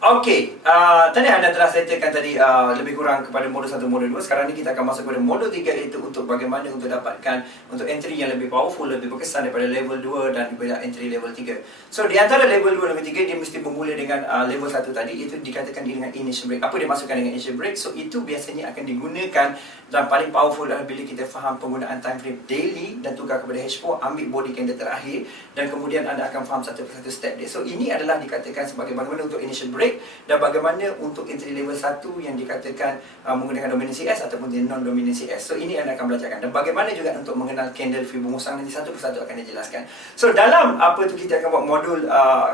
Okey, tadi anda telah settlekan tadi lebih kurang kepada modul 1, modul 2. Sekarang ni kita akan masuk kepada modul 3, iaitu untuk bagaimana untuk dapatkan untuk entry yang lebih powerful, lebih berkesan daripada level 2 dan daripada entry level 3. So di antara level 2 dan level 3, dia mesti bermula dengan level 1 tadi, itu dikatakan dengan initial break. Apa dia masukkan dengan initial break? So itu biasanya akan digunakan dan paling powerful adalah bila kita faham penggunaan time frame daily dan tukar kepada H4, ambil body candle terakhir dan kemudian anda akan faham satu persatu step dia. So ini adalah dikatakan sebagai bagaimana untuk initial break dan bagaimana untuk entry level 1 yang dikatakan menggunakan dominant CS ataupun non-dominant CS. So ini anda akan belajarkan, dan bagaimana juga untuk mengenal candle Fibonacci, nanti satu persatu akan dijelaskan. So dalam apa tu kita akan buat modul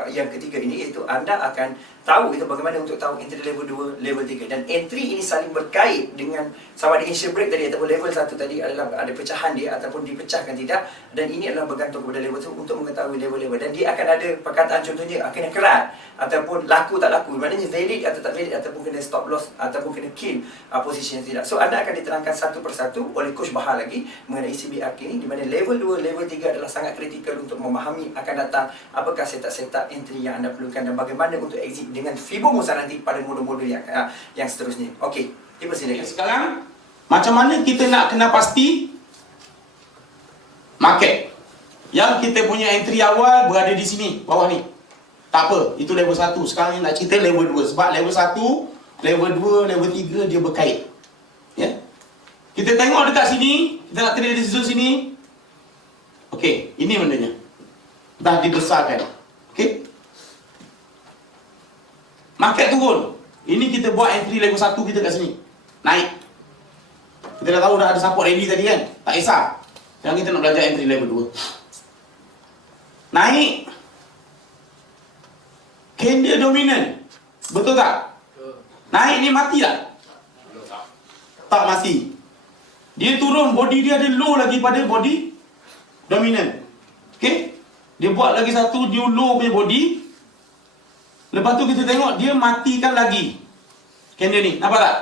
yang ketiga ini, iaitu anda akan tahu itu bagaimana untuk tahu entry level 2, level 3, dan entry ini saling berkait dengan sama ada initial break tadi ataupun level 1 tadi adalah ada pecahan dia ataupun dipecahkan tidak, dan ini adalah bergantung kepada level 1 untuk mengetahui level-level, dan dia akan ada perkataan contohnya kena kerat ataupun laku tak laku, maknanya valid atau tak valid, ataupun kena stop loss ataupun kena kill position tidak. So anda akan diterangkan satu persatu oleh Coach Bahar lagi mengenai CBRK ini, di mana level 2, level 3 adalah sangat kritikal untuk memahami akan datang apakah setup entry yang anda perlukan dan bagaimana untuk exit dengan Fibonacci nanti pada modul-modul yang seterusnya. Okey, dipersilakan. Sekarang macam mana kita nak kena pasti market yang kita punya entry awal berada di sini, bawah ni. Tak apa, itu level 1. Sekarang ni nak cerita level 2. Sebab level 1, level 2, level 3 dia berkait. Ya. Kita tengok dekat sini, kita nak trade di zone sini. Okey, ini bendanya. Dah dibesarkan. Okey. Market turun. Ini kita buat entry level 1 kita kat sini. Naik. Kita dah tahu dah ada support ready tadi kan? Tak kisah. Sekarang kita nak belajar entry level 2. Naik. Candle dominant. Betul tak? Naik ni mati tak? Tak mati. Dia turun, body dia ada low lagi pada body dominant. Okey? Dia buat lagi satu new low punya body. Lepas tu kita tengok dia matikan lagi candle ni. Nampak tak?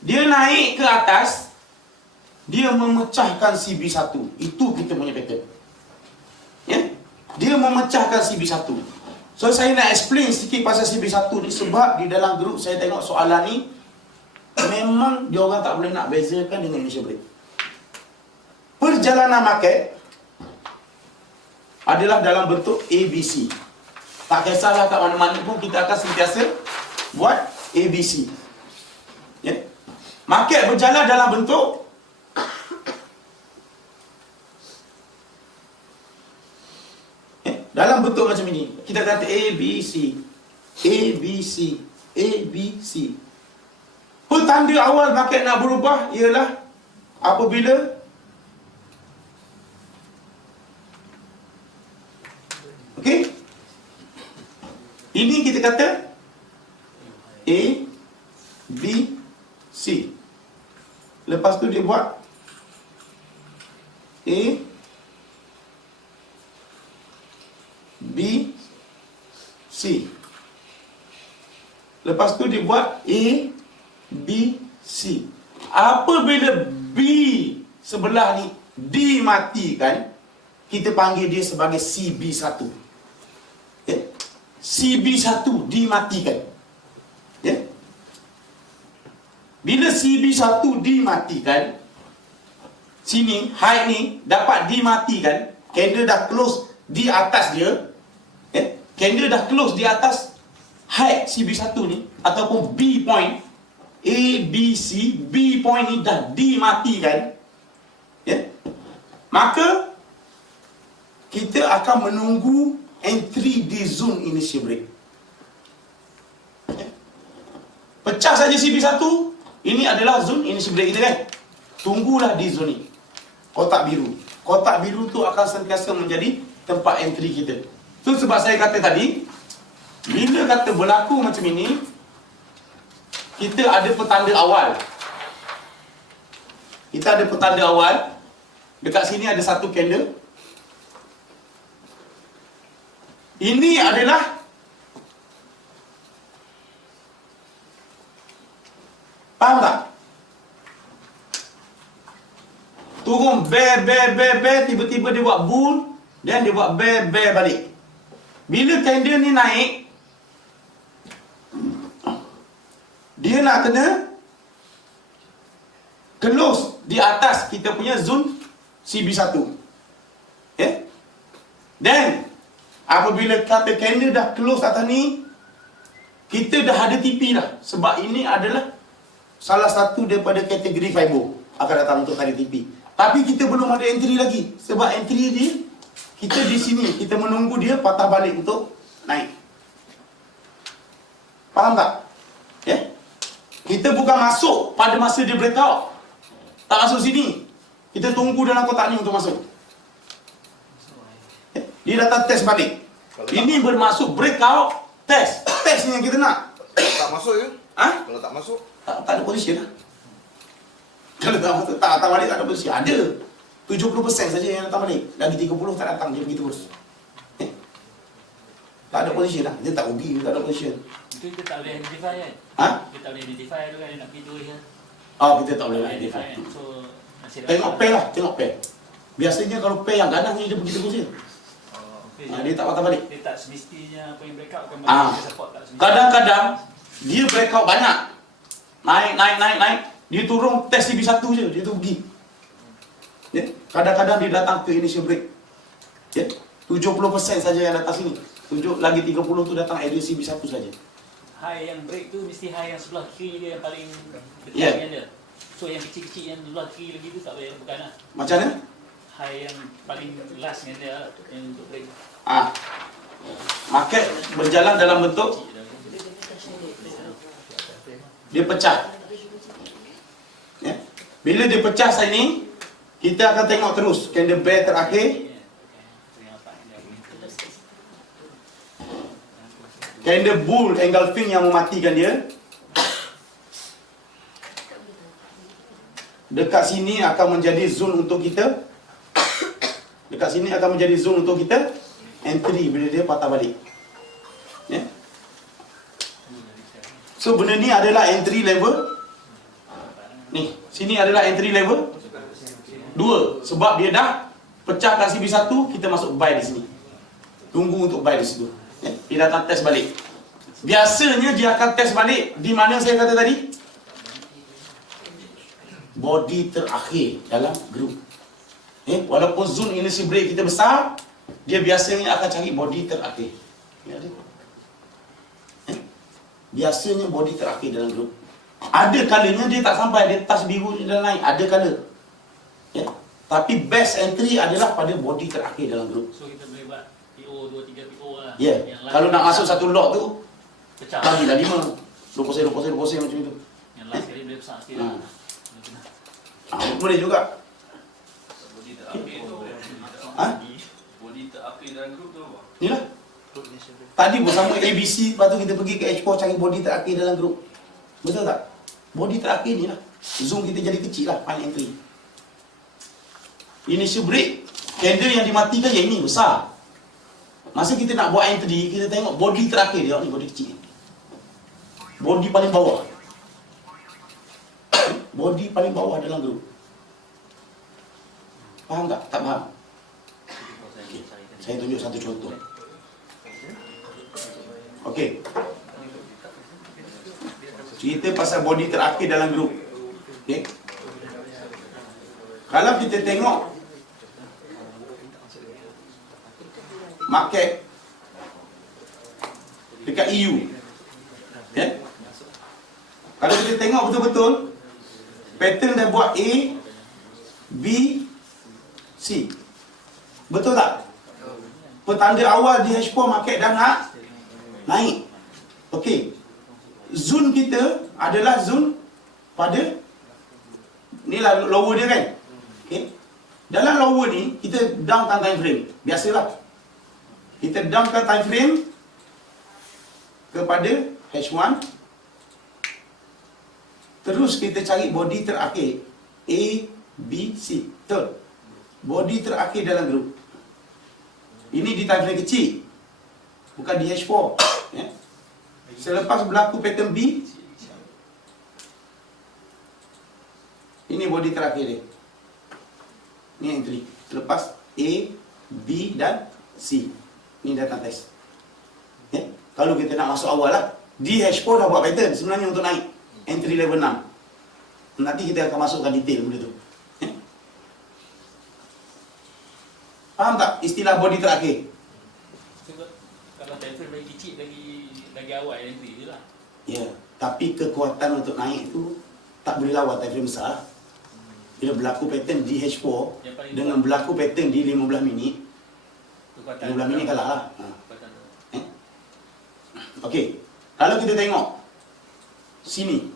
Dia naik ke atas, dia memecahkan CB1. Itu kita punya pattern. Ya? Dia memecahkan CB1. So saya nak explain sikit pasal CB1 ni, sebab di dalam grup saya tengok soalan ni memang dia orang tak boleh nak bezakan dengan initial break. Perjalanan market adalah dalam bentuk ABC. Tak kisahlah kat mana-mana pun kita akan sentiasa buat ABC. Ya? Market berjalan dalam bentuk dalam bentuk macam ini. Kita kata ABC, ABC, ABC. Petanda awal market nak berubah ialah apabila okey, ini kita kata A, B, C. Lepas tu dia buat A, B, C. Lepas tu dia buat A, B, C. Apabila B sebelah ni dimatikan, kita panggil dia sebagai CB1. Okay? CB1 dimatikan. Ya? Bila CB1 dimatikan, sini high ni dapat dimatikan, candle dah close di atas dia. Ya? Candle dah close di atas high CB1 ni ataupun B point, A, B, C, B point ni dah dimatikan. Ya? Maka kita akan menunggu entry di zone initial break. Pecah saja CB1, ini adalah zone initial break kita kan. Tunggulah di zone ni. Kotak biru. Kotak biru tu akan sentiasa menjadi tempat entry kita. Tu sebab saya kata tadi, bila kata berlaku macam ini, kita ada petanda awal. Kita ada petanda awal. Dekat sini ada satu candle. Ini adalah faham tak? Turun bear, tiba-tiba dia buat bull, dan dia buat bear balik. Bila candle ni naik, nak kena close di atas kita punya zone CB1. Okay? Then apabila kata candle dah close atas ni, kita dah ada TP dah. Sebab ini adalah salah satu daripada kategori fiber akan datang untuk tarik TP. Tapi kita belum ada entry lagi. Sebab entry dia, kita di sini, kita menunggu dia patah balik untuk naik. Faham tak? Okay? Kita bukan masuk pada masa dia breakout. Tak masuk sini. Kita tunggu dalam kotak ni untuk masuk. Okay? Dia datang test balik. Ini bermaksud breakout test. Test ni yang kita nak. Tak masuk je. Ha? Kalau tak masuk, Tak ada position lah. Kalau tak masuk, tak datang balik tak ada position. Ada 70% saja yang datang balik. Lagi 30 tak datang, dia pergi terus. Eh? Tak ada position lah. Dia tak rugi, tak ada position. Itu kita tak boleh identify kan? Ha? Kita tak boleh identify tu kan, dia nak pergi terus je. Oh, kita tak boleh Identify identify. kan? So, nasib Tengok pair lah, tengok pair. Biasanya kalau pair yang ganas ni dia pergi terus je. Dia tak patah balik. Dia tak semestinya apa yang breakout kan Ah. bagi support tak semestinya. Kadang-kadang dia breakout banyak. Naik. Dia turun test CB1 je, dia tu pergi. Ya? Kadang-kadang dia datang ke initial break. Ya? 70% saja yang datang sini. Lagi 30 tu datang area CB1 saja. High yang break tu mesti high yang sebelah kiri dia yang paling dekat Yeah. dengan dia. So yang kecil-kecil yang sebelah kiri lagi tu tak boleh, bukan lah. Macam mana? High yang paling last dengan dia lah, yang untuk break. Market berjalan dalam bentuk dia pecah. Ya? Bila dia pecah saat ini, kita akan tengok terus candle bear terakhir, candle bull engulfing yang mematikan dia. Dekat sini akan menjadi zone untuk kita. Dekat sini akan menjadi zone untuk kita entry bila dia patah balik. Ya? So benda ni adalah entry level. Ni, sini adalah entry level 2. Sebab dia dah pecahkan CB1, kita masuk buy di sini. Tunggu untuk buy di situ. Ya? Dia datang test balik. Biasanya dia akan test balik di mana saya kata tadi? Body terakhir dalam group. Walaupun zone initial break kita besar, dia biasanya akan cari body terakhir. Ya, ada. Biasanya body terakhir dalam group. Ada kalanya dia tak sampai, dia touch biru dia dah naik. Ada kala. Ya. Tapi best entry adalah pada body terakhir dalam group. So kita boleh buat PO 2-3 PO lah. Ya. Yang last Kalau nak pecah. masuk satu lot tu, Pecah. bagilah 5. 20% macam itu. Yang last kali boleh besar sikit lah. Boleh juga. Body terakhir tu Ha? Body terakhir dalam grup tu apa? Inilah. Tadi bersama ABC, lepas tu kita pergi ke H4 cari body terakhir dalam grup. Betul tak? Body terakhir ni lah. Zoom kita jadi kecil lah, final entry. Initial break, candle yang dimatikan yang ini besar. Masa kita nak buat entry, kita tengok body terakhir dia, ni body kecil. Body paling bawah. Body paling bawah dalam grup. Faham tak? Tak faham? Okay. Saya tunjuk satu contoh. Okey. Cerita pasal body terakhir dalam grup. Okey. Kalau kita tengok market dekat EU. Okey. Kalau kita tengok betul-betul pattern dah buat A, B, C. Betul tak? Petanda awal di H4 market dah nak naik. Okey. Zone kita adalah zone pada ni lah lower dia kan. Okey. Dalam lower ni kita downkan time frame. Biasalah. Kita downkan time frame kepada H1. Terus kita cari body terakhir A, B, C. Betul. Body terakhir dalam grup. Ini di time frame kecil. Bukan di H4. Ya. Selepas berlaku pattern B, ini body terakhir dia. Ini entry. Selepas A, B dan C. Ini datang test. Ya. Kalau kita nak masuk awal lah, di H4 dah buat pattern sebenarnya untuk naik. entry level 6. Nanti kita akan masukkan detail benda tu. Faham tak istilah body terakhir? Sebab kalau telefon lagi kecil lagi awal entry je lah. Ya, tapi kekuatan untuk naik tu tak boleh lawan time frame besar. Bila berlaku pattern di H4 Yang paling dengan berlaku pattern di 15 minit, kekuatan 15 minit kalah lah. Kekuatan tu. Okey, kalau kita tengok sini,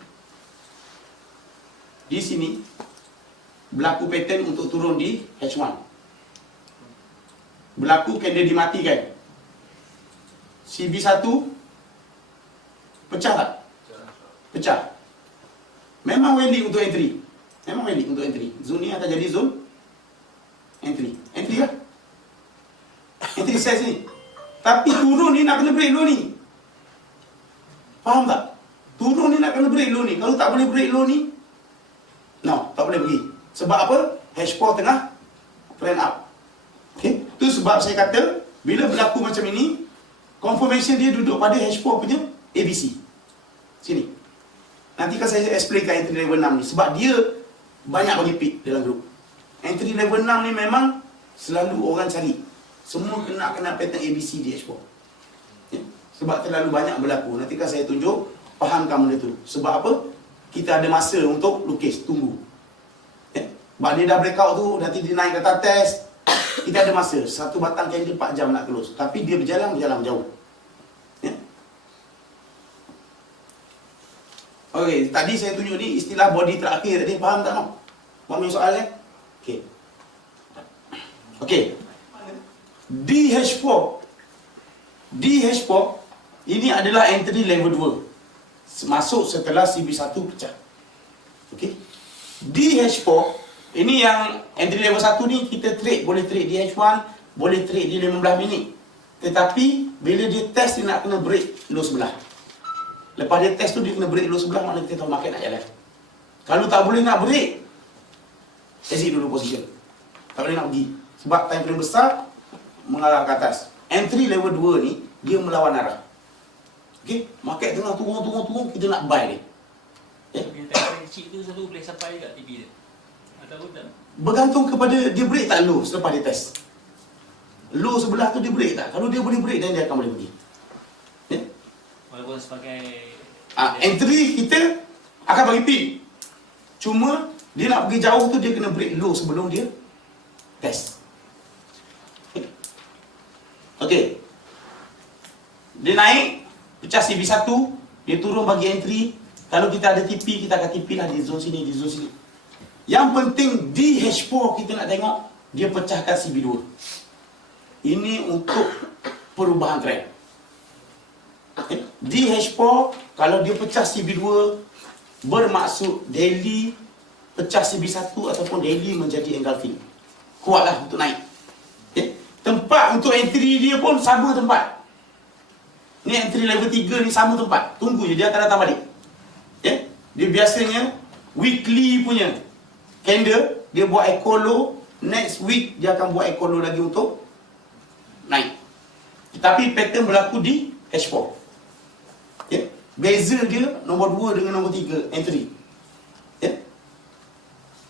di sini berlaku pattern untuk turun di H1. Berlaku candle dimatikan. CB1 pecah tak? Pecah. Memang valid untuk entry. Memang valid untuk entry. Zone ni akan jadi zone entry. Entry lah. Entry size ni. Tapi turun ni nak kena break low ni. Faham tak? Turun ni nak kena break low ni. Kalau tak boleh break low ni, no, tak boleh pergi. Sebab apa? H4 tengah trend up. Okay? Itu sebab saya kata, bila berlaku macam ini, confirmation dia duduk pada H4 punya ABC. Sini. Nanti kan saya explain kat entry level 6 ni. Sebab dia banyak bagi pick dalam grup. Entry level 6 ni memang selalu orang cari. Semua kena pattern ABC di H4. Okay? Sebab terlalu banyak berlaku. Nanti kan saya tunjuk, fahamkan benda tu. Sebab apa? Kita ada masa untuk lukis, tunggu. Okay? Sebab dia dah breakout tu, nanti dia naik ke atas test. Kita ada masa, satu batang candle 4 jam nak close. Tapi dia berjalan jauh. Ya? Okey, tadi saya tunjuk ni istilah body terakhir tadi. Faham tak? Faham yang soalan? Okey. Okey. DH4 ini adalah entry level 2. Masuk setelah CB1 pecah. Okey. DH4 ini yang entry level 1 ni kita trade, boleh trade di H1, boleh trade di 15 minit. Tetapi bila dia test dia nak kena break low sebelah. Lepas dia test tu dia kena break low sebelah, maknanya kita tahu market nak jalan. Kalau tak boleh nak break, exit dulu position. Tak boleh nak pergi. Sebab time frame besar mengarah ke atas. Entry level 2 ni dia melawan arah. Okey, market tengah turun, kita nak buy dia. Bila telefon kecil tu selalu boleh sampai juga TB dia. Ataupun tak. Bergantung kepada dia break tak low selepas dia test. Low sebelah tu dia break tak? Kalau dia boleh break, dan dia akan boleh pergi. Ya? Walaupun sebagai Entry kita akan bagi pick. Cuma dia nak pergi jauh tu dia kena break low sebelum dia test. Okey. Dia naik, pecah CB1, dia turun bagi entry. Kalau kita ada TP, kita akan TP lah di zone sini, di zone sini. Yang penting di H4 kita nak tengok dia pecahkan CB2. Ini untuk perubahan trend. Okay. Di H4 kalau dia pecah CB2 bermaksud daily pecah CB1 ataupun daily menjadi engulfing. Kuatlah untuk naik. Okay. Tempat untuk entry dia pun sama tempat. Ni entry level 3 ni sama tempat. Tunggu je dia akan datang balik. Okay. Dia biasanya weekly punya candle, dia buat echo low, next week dia akan buat echo low lagi untuk naik. Tapi pattern berlaku di H4. Okay. Beza dia nombor 2 dengan nombor 3 entry. Okay.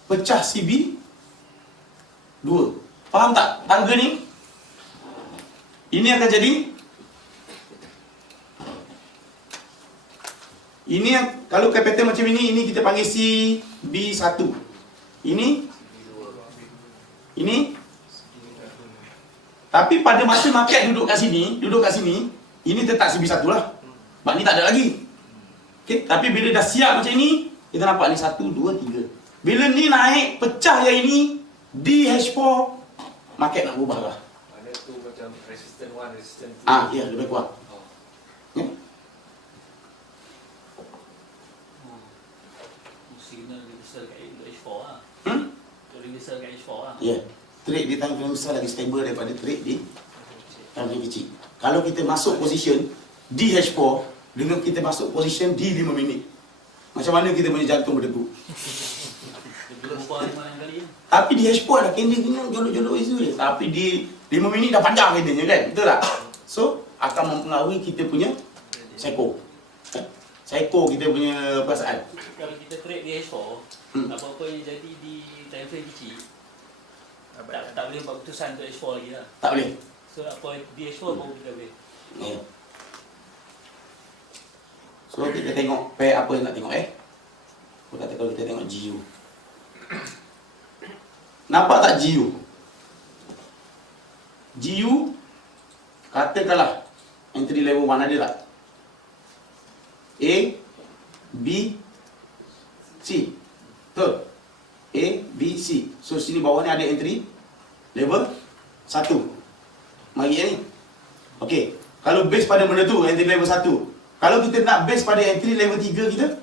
Pecah CB 2. Faham tak tangga ni? Ini akan jadi, ini kalau pattern macam ini kita panggil CB1. Ini tapi pada masa market duduk kat sini, ini tetap CB1 lah. Sebab ni tak ada lagi. Okay? Tapi bila dah siap macam ni, kita nampak ni 1, 2, 3. Bila ni naik, pecah yang ini, di H4, market nak berubah lah. Mana tu macam resistant 1, resistant 2. Ya, lebih kuat. Ya? signal reversal kat H4 lah. Hmm? Reversal kat H4 lah. Ya. Trade di time frame besar lagi stable daripada trade di time frame kecil. Kalau kita masuk position di H4 dengan kita masuk position di 5 minit, macam mana kita punya jantung berdegup? Dia belum ubah 5 kali ya. Tapi di H4 dah candle kena jolok-jolok isu dia. Tapi di 5 minit dah panjang candlenya kan? Betul tak? So, akan mempengaruhi kita punya psycho. Psycho kita punya perasaan. Kalau kita trade di H4, apa-apa yang jadi di time frame kecil, tak boleh buat keputusan untuk H4 lagi lah. Tak boleh. So apa di H4 baru kita boleh. Ya. So kita tengok pair apa yang nak tengok Aku kata kalau kita tengok GU. Nampak tak GU? GU katakanlah entry level 1 ada tak? A, B, C. Betul? A, B, C. So sini bawah ni ada entry level 1. Mari ni. Okey. Kalau base pada benda tu entry level 1. Kalau kita nak base pada entry level 3 kita,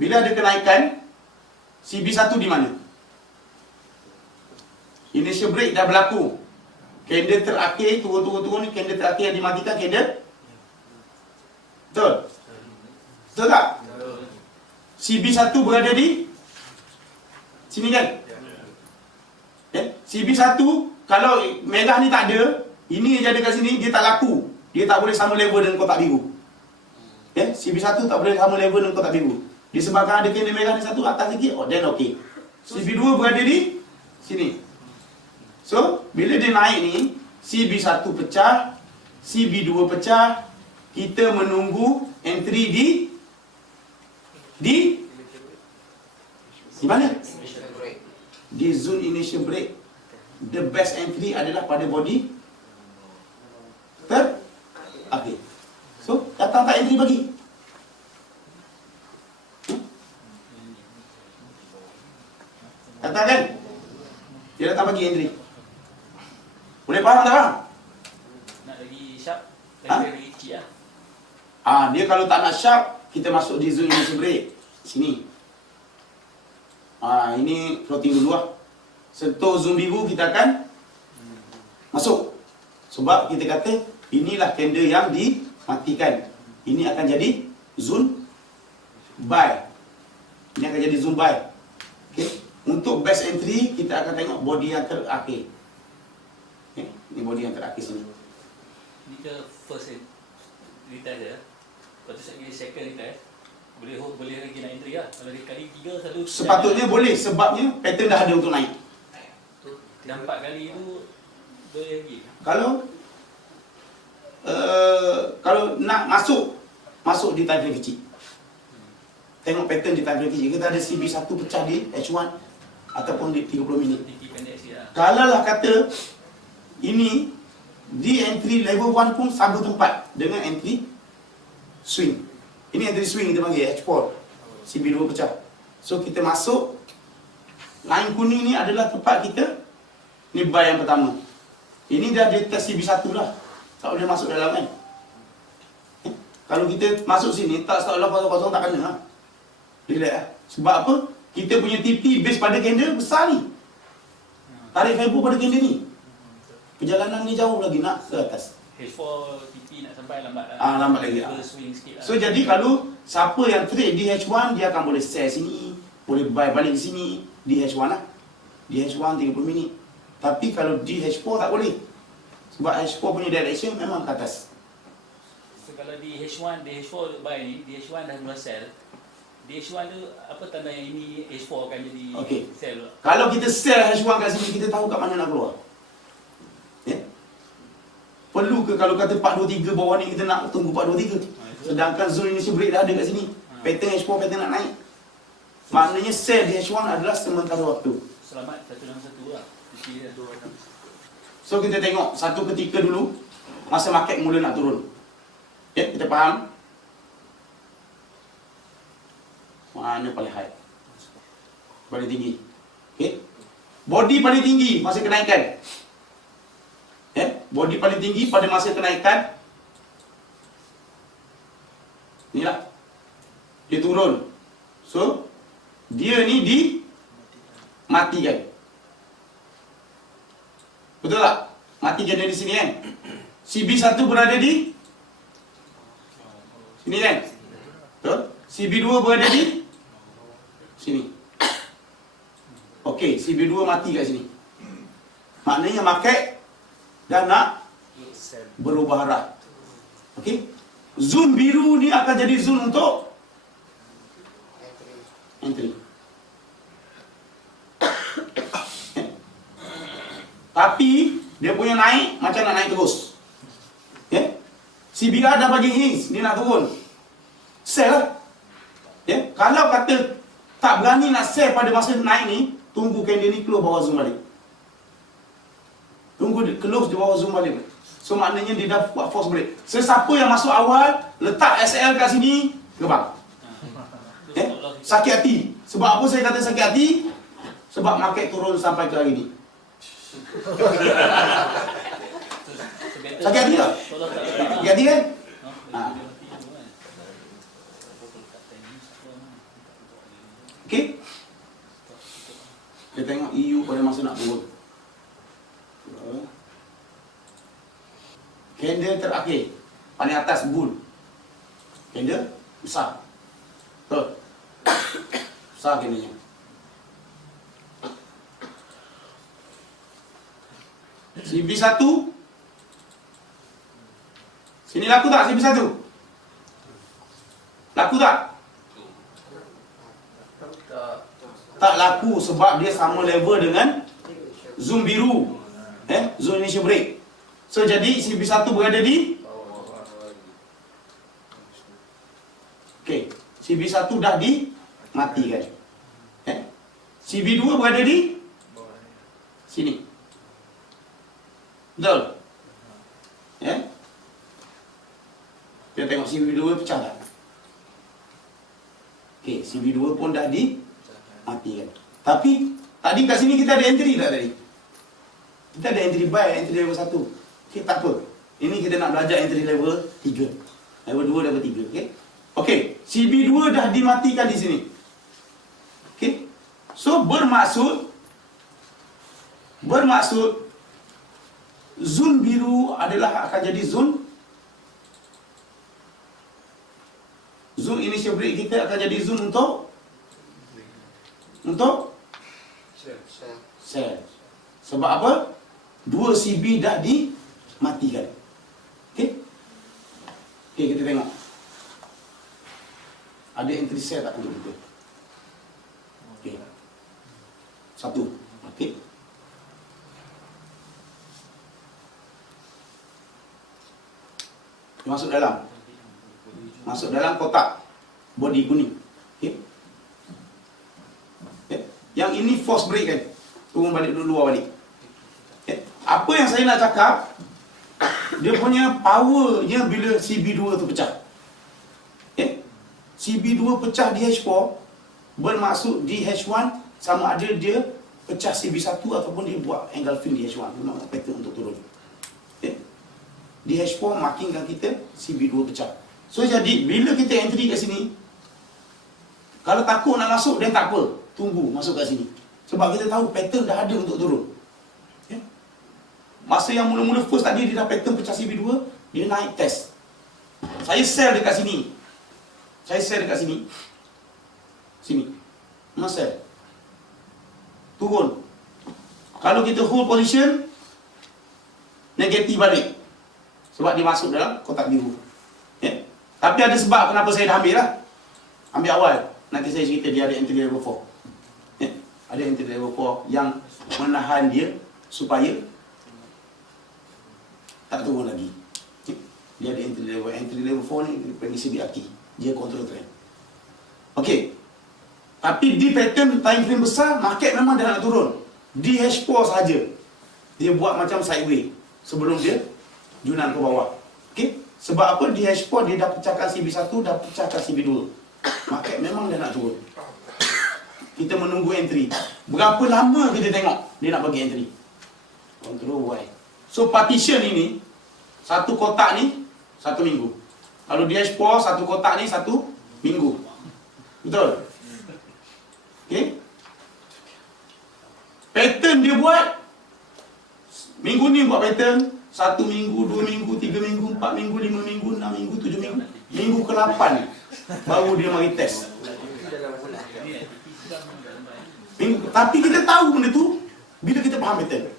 bila ada kenaikan, CB1 di mana? Initial break dah berlaku. Candle terakhir, turun ni, candle terakhir yang dimatikan, candle. Betul? Betul tak? CB1 berada di sini kan? CB1, kalau merah ni tak ada, ini yang ada kat sini, dia tak laku. Dia tak boleh sama level dengan kotak biru. CB1 tak boleh sama level dengan kotak biru. Disebabkan ada candle merah ni satu atas lagi, then okey. CB2 berada di sini. So, bila dia naik ni, CB1 pecah, CB2 pecah, kita menunggu entry di mana? Di zone initial break. The best entry adalah pada body terakhir. So, datang tak entry bagi? Datang kan? Dia datang bagi entry. Boleh faham tak faham? Nak lagi sharp, lagi kecil lah. Dia kalau tak nak sharp, kita masuk di zone initial break. Sini. Ini floating dulu lah. Sentuh zone biru, kita akan masuk. Sebab kita kata, inilah candle yang dimatikan. Ini akan jadi zone buy. Ini akan jadi zone buy. Okay. Untuk best entry, kita akan tengok body yang terakhir. Ini body yang terakhir sini. Ni ke first retest je. Lepas tu second retest, boleh lagi nak entry lah. Kalau dia kali 3 selalu Sepatutnya boleh, sebabnya pattern dah ada untuk naik. nampak kali tu boleh lagi. Kalau nak masuk di time frame kecil. Tengok pattern di time frame kecil. Kita ada CB1 pecah di H1 ataupun di 30 minit. Kalau lah kata ini di entry level 1 pun sama tempat dengan entry swing. Ini entry swing kita panggil H4. CB2 pecah. So kita masuk, line kuning ni adalah tempat kita. Ni buy yang pertama. Ini dah dia test CB1 lah. Tak boleh masuk dalam kan. Kalau kita masuk sini, tak stop loss kosong tak kena lah. Relax lah. Sebab apa? Kita punya TP base pada candle besar ni. Tarik Febo pada candle ni. Perjalanan ni jauh lagi nak ke atas. H4 TP nak sampai lambat lah. Lambat lagi. Swing sikit lah. So jadi kalau siapa yang trade di H1, dia akan boleh sell sini, boleh buy balik sini di H1 lah. Di H1 30 minit. Tapi kalau di H4 tak boleh. Sebab H4 punya direction memang ke atas. So kalau di H1, di H4 buy ni, di H1 dah mula sell. Di H1 tu apa tanda yang ini H4 akan jadi sell? Kalau kita sell H1 kat sini, kita tahu kat mana nak keluar. Perlu ke kalau kata 423 bawah ni kita nak tunggu 423? Sedangkan zone initial break dah ada kat sini. Pattern H4 pattern nak naik. Maknanya sell di H1 adalah sementara waktu. Selamat 161 lah. So kita tengok satu ketika dulu masa market mula nak turun. Kita faham? Mana paling high? Paling tinggi. Body paling tinggi masa kenaikan. Body paling tinggi pada masa kenaikan. Inilah. Dia turun. So dia ni dimatikan. Betul tak? Matikan dia di sini kan? CB1 berada di sini kan? Betul? CB2 berada di sini. Okey, CB2 mati kat sini. Maknanya market dah nak berubah arah. Okey. Zone biru ni akan jadi zone untuk entry. Tapi dia punya naik macam nak naik terus. Ya. CBR dah bagi hints dia nak turun. Sell lah. Ya. Kalau kata tak berani nak sell pada masa naik ni, tunggu candle ni keluar bawah zoom balik. Tunggu dia close di bawah zoom balik. So maknanya dia dah buat force break. Sesiapa yang masuk awal letak SL kat sini, gerbang. Sakit hati. Sebab apa saya kata sakit hati? Sebab market turun sampai ke hari ni. Sakit hati tak? Sakit hati kan? Okey. Kita tengok EU pada masa nak turun. Candle terakhir paling atas bull. Candle besar. Betul. Besar candlenya. CB1 sini laku tak CB1? Laku tak? Tak laku sebab dia sama level dengan zoom biru. Zone initial break. So jadi CB1 berada di okey, CB1 dah dimatikan. CB2 berada di sini. Betul? Ya? Kita tengok CB2 pecah tak? Okey, CB2 pun dah dimatikan. Tapi tadi kat sini kita ada entry tak tadi? Kita ada entry buy, entry level 1. Okey, tak apa. Ini kita nak belajar entry level 3. Level 2, level 3. Okey? Okey, CB2 dah dimatikan di sini. Okey? So, bermaksud zone biru adalah akan jadi zone initial break kita akan jadi zone untuk sell. Sebab apa? 2 CB dah dimatikan. Okey? Okey, kita tengok. Ada entry sell tak untuk kita? Okey. 1. Okey. Masuk dalam kotak body kuning. Okey. Okay. Yang ini force break kan. Turun balik dulu luar balik. Okay. Apa yang saya nak cakap, dia punya powernya bila CB2 tu pecah. Okay. CB2 pecah di H4 bermaksud di H1 sama ada dia pecah CB1 ataupun dia buat engulfing di H1. Memang pattern untuk turun. Okay. Di H4 markingkan kita CB2 pecah. So jadi bila kita entry kat sini, kalau takut nak masuk dan tak apa, tunggu masuk kat sini. Sebab kita tahu pattern dah ada untuk turun. Okay. Masa yang mula-mula first tadi dia dah pattern pecah CB2, dia naik test. Saya sell dekat sini. Sini. Mas sell. Turun. Kalau kita hold position, negatif balik. Sebab dia masuk dalam kotak biru. Okay. Tapi ada sebab kenapa saya dah ambil lah. Ambil awal. Nanti saya cerita dia ada entry level 4. Yeah. Ada entry level 4 yang menahan dia supaya tak turun lagi. Yeah. Dia ada entry level 4 ni panggil CBRT. Dia control trend. Okey. Tapi di pattern time frame besar, market memang dah nak turun. Di H4 saja dia buat macam sideway sebelum dia junan ke bawah. Okey. Sebab apa? Di H4 dia dah pecahkan CB1, dah pecahkan CB2. Market memang dah nak turun. Kita menunggu entry. Berapa lama kita tengok dia nak bagi entry? Control Y. So partition ini, satu kotak ni 1 minggu. Kalau di H4 satu kotak ni 1 minggu. Betul? Okey. Pattern dia buat minggu ni buat pattern 1 minggu, 2 minggu, 3 minggu, 4 minggu, 5 minggu, 6 minggu, 7 minggu. Minggu ke-8 baru dia mari test. Tapi kita tahu benda tu bila kita faham pattern.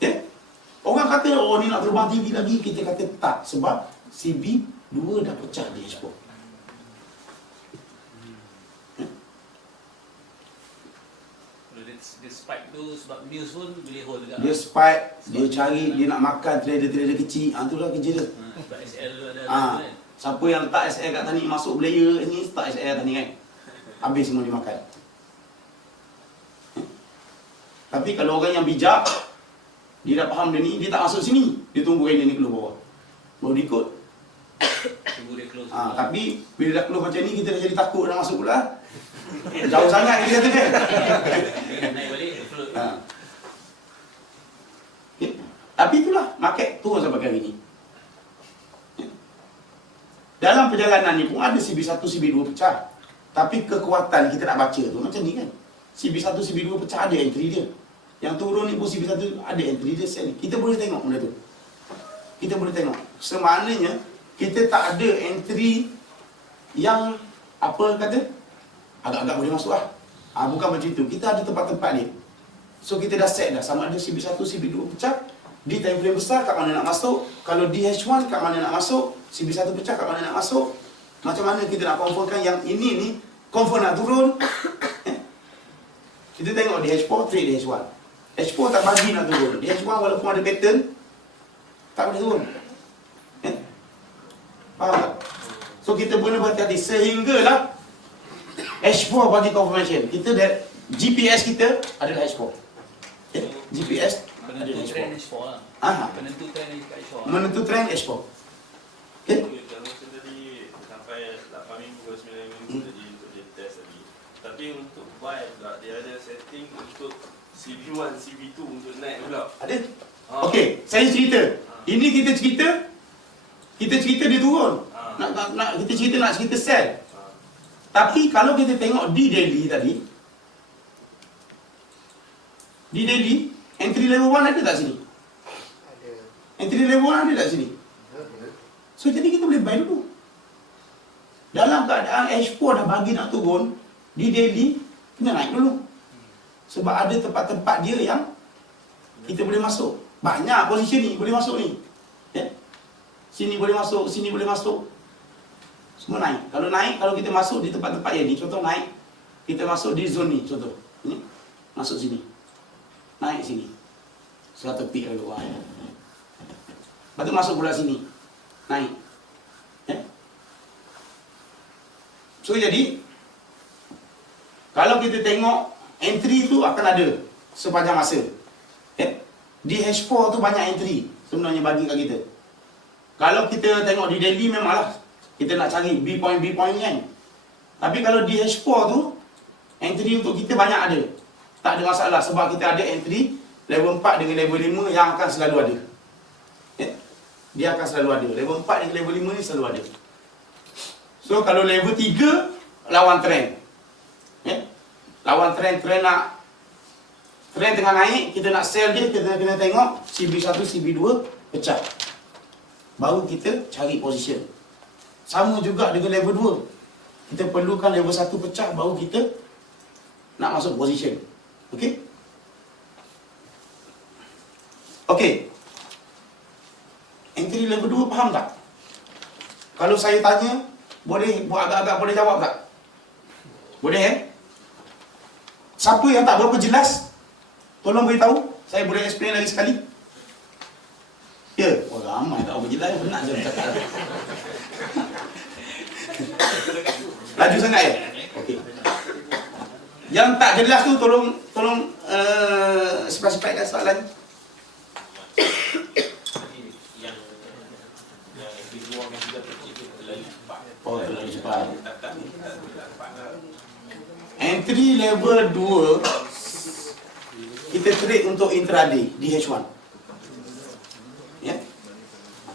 Okay? Orang kata, oh ni nak terbang tinggi lagi. Kita kata tak. Sebab CB2 dah pecah di H4. Dia spike tu sebab news pun boleh hold juga. Dia spike, dia cari, dia nak makan trader-trader kecil. Itulah kerja dia. Sebab SL tu ada Ah, kan. siapa yang letak SL kat tani masuk player ni, letak SL tani kan. Habis semua dimakan. Tapi kalau orang yang bijak, dia dah faham dia ni, dia tak masuk sini. Dia tunggu kain ni keluar bawah. Baru dia ikut. Tunggu dia close. Tapi bila dah keluar macam ni, kita dah jadi takut nak masuk pula. Jauh sangat dia kata kan. Naik balik float. Tapi itulah, market turun sampai hari ni. Dalam perjalanan ni pun ada CB1, CB2 pecah. Tapi kekuatan kita nak baca tu macam ni kan. CB1, CB2 pecah, ada entry dia. Yang turun ni pun CB1 ada entry dia sell. Kita boleh tengok benda tu. Kita boleh tengok. Semaknanya kita tak ada entry yang apa kata agak-agak boleh masuk lah. Bukan macam itu. Kita ada tempat-tempat ni. So kita dah set dah sama ada CB1, CB2 pecah. Di time frame besar kat mana nak masuk. Kalau di H1 kat mana nak masuk. CB1 pecah kat mana nak masuk. Macam mana kita nak confirmkan yang ini ni confirm nak turun. Kita tengok di H4, trade di H1. H4 tak bagi nak turun. Di H1 walaupun ada pattern, tak boleh turun. Faham tak? So kita benar berhati-hati sehinggalah H4 bagi confirmation. Kita dah GPS kita adalah H4. GPS adalah Penentu H4. trend H4 lah. Penentu trend dekat H4. Menentu trend H4. Okay? Kalau macam tadi sampai 8 minggu ke 9 minggu tadi untuk dia test tadi. Tapi untuk buy pula dia ada setting untuk CB1, CB2 untuk naik pula. Ada? Okey, saya cerita. Ini kita cerita dia turun. Kita cerita sell. Tapi kalau kita tengok di daily tadi, di daily entry level 1 ada tak sini? Ada. Entry level 1 ada tak sini? So jadi kita boleh buy dulu. Dalam keadaan H4 dah bagi nak turun, di daily kena naik dulu. Sebab ada tempat-tempat dia yang kita boleh masuk. Banyak position ni boleh masuk ni. Sini boleh masuk, sini boleh masuk. Semua naik. Kalau naik, kalau kita masuk di tempat-tempat yang ni, contoh naik, kita masuk di zone ni, contoh. Ini, masuk sini. Naik sini. 100 pik lalu. Lepas tu masuk pula sini. Naik. So jadi, kalau kita tengok, entry tu akan ada sepanjang masa. Di H4 tu banyak entry sebenarnya bagi kat kita. Kalau kita tengok di daily memanglah kita nak cari B point kan. Tapi kalau di H4 tu entry untuk kita banyak ada. Tak ada masalah sebab kita ada entry level 4 dengan level 5 yang akan selalu ada. Dia akan selalu ada. Level 4 dengan level 5 ni selalu ada. So kalau level 3 lawan trend. Lawan trend nak trend tengah naik, kita nak sell dia, kita kena tengok CB1, CB2 pecah. Baru kita cari position. Sama juga dengan level 2. Kita perlukan level 1 pecah, baru kita nak masuk position. Okey? Okey. Entry level 2 faham tak? Kalau saya tanya, boleh buat agak-agak boleh jawab tak? Boleh Siapa yang tak berapa jelas, tolong beritahu. Saya boleh explain lagi sekali. Ya, ramai tak berapa jelas, benar je cakap. Laju sangat Okey. Yang tak jelas tu tolong spesifikkan soalan. Oh, terlalu cepat. Entry level 2 kita trade untuk intraday di H1.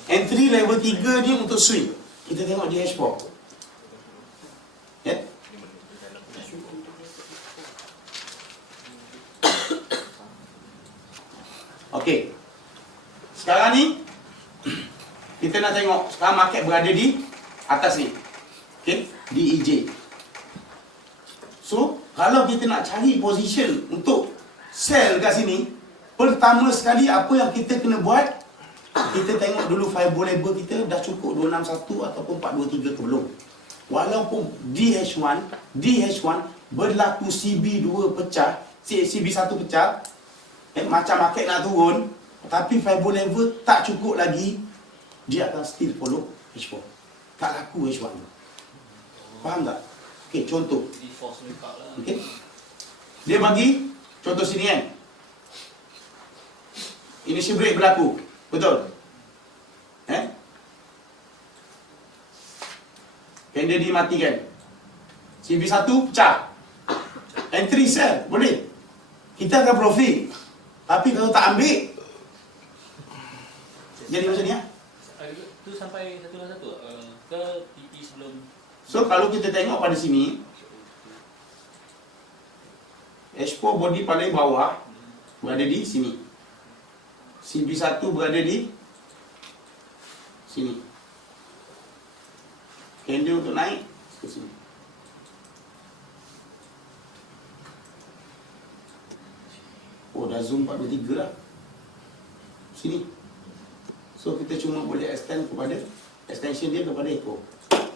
Entry level 3 ni untuk swing. Kita tengok di H4. Okey. Sekarang ni kita nak tengok sekarang market berada di atas ni. Okey, di EJ. So, kalau kita nak cari position untuk sell kat sini, pertama sekali apa yang kita kena buat, Kita tengok dulu fiber label kita dah cukup 261 ataupun 423 ke belum. Walaupun DH1 berlaku CB2 pecah, CB1 pecah, macam market nak turun, tapi fiber level tak cukup lagi, dia akan still follow H4. Tak laku H1 tu. Faham tak? Okey, contoh. Di force wake up lah. Okey. Dia bagi contoh sini kan. Initial break berlaku. Betul? Candle dimatikan. CB1 pecah. Entry sell, boleh. Kita akan profit. Tapi kalau tak ambil, jadi macam ni ya. Tu sampai 121 ke TP sebelum. So kalau kita tengok pada sini, H4 body paling bawah berada di sini. CB1 berada di sini. Candle untuk naik ke sini. Oh, dah zoom 423 lah. Sini. So kita cuma boleh extend kepada extension dia kepada echo.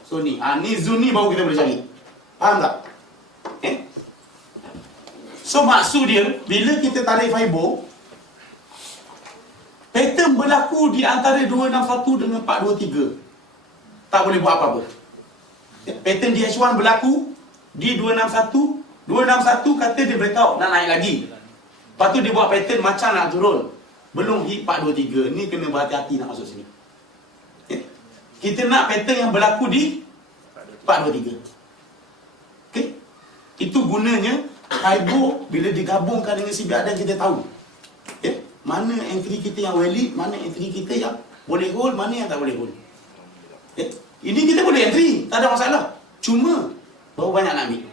So ni, ni zoom ni baru kita boleh cari. Faham tak? So maksud dia, bila kita tarik fiber, pattern berlaku di antara 261 dengan 423. Tak boleh buat apa-apa. Pattern di H1 berlaku di 261. 261 kata dia breakout, nak naik lagi. Lepas tu dia buat pattern macam nak turun. Belum hit 423. Ni kena berhati-hati nak masuk sini. Kita nak pattern yang berlaku di 423. Okay? Itu gunanya fiber bila digabungkan dengan CBR dan kita tahu. Okay? Mana entry kita yang valid, mana entry kita yang boleh hold, mana yang tak boleh hold. Okay? Ini kita boleh entry, tak ada masalah. Cuma berapa banyak nak ambil?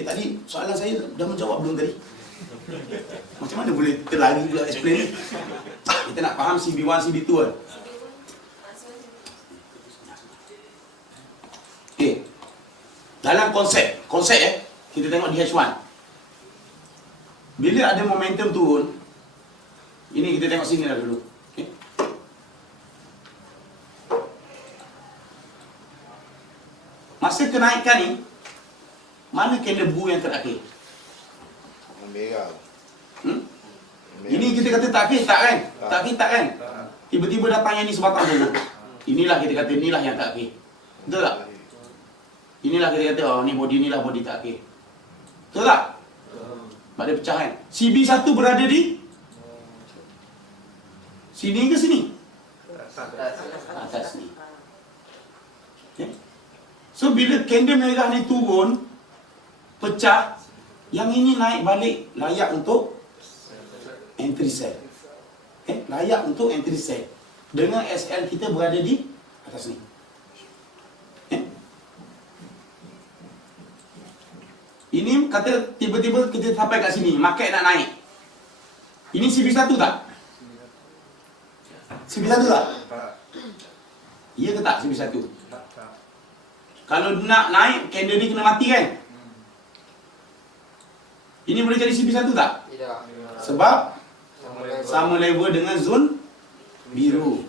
Tadi soalan saya dah menjawab belum tadi? Macam mana boleh terlari pula explain ni? Kita nak faham CB1, CB2 kan? Okay. Dalam konsep kita tengok di H1. Bila ada momentum turun, ini kita tengok sini lah dulu. Okay. Masa kenaikan ni, mana candle bull yang terakhir? Merah. Ini kita kata tak kan? Tak kan? Tiba-tiba datang yang ni sebatang dulu. Inilah kita kata, inilah yang tak akhir. Betul tak? Inilah kita kata, oh ni body, inilah body tak akhir. Betul tak? Pada pecahan. CB1 berada di sini ke sini? Atas ni. Okay. So bila candle merah ni turun, pecah, yang ini naik balik, layak untuk entry sell. Layak untuk entry sell. Dengan SL kita berada di atas ni. Ini kata tiba-tiba kita sampai kat sini, market nak naik. Ini CB1 tak? CB1 tak? Ya ke tak CB1? Kalau nak naik, candle ni kena mati kan? Ini boleh jadi CB1 tak? Tidak. Sebab sama level dengan zone biru.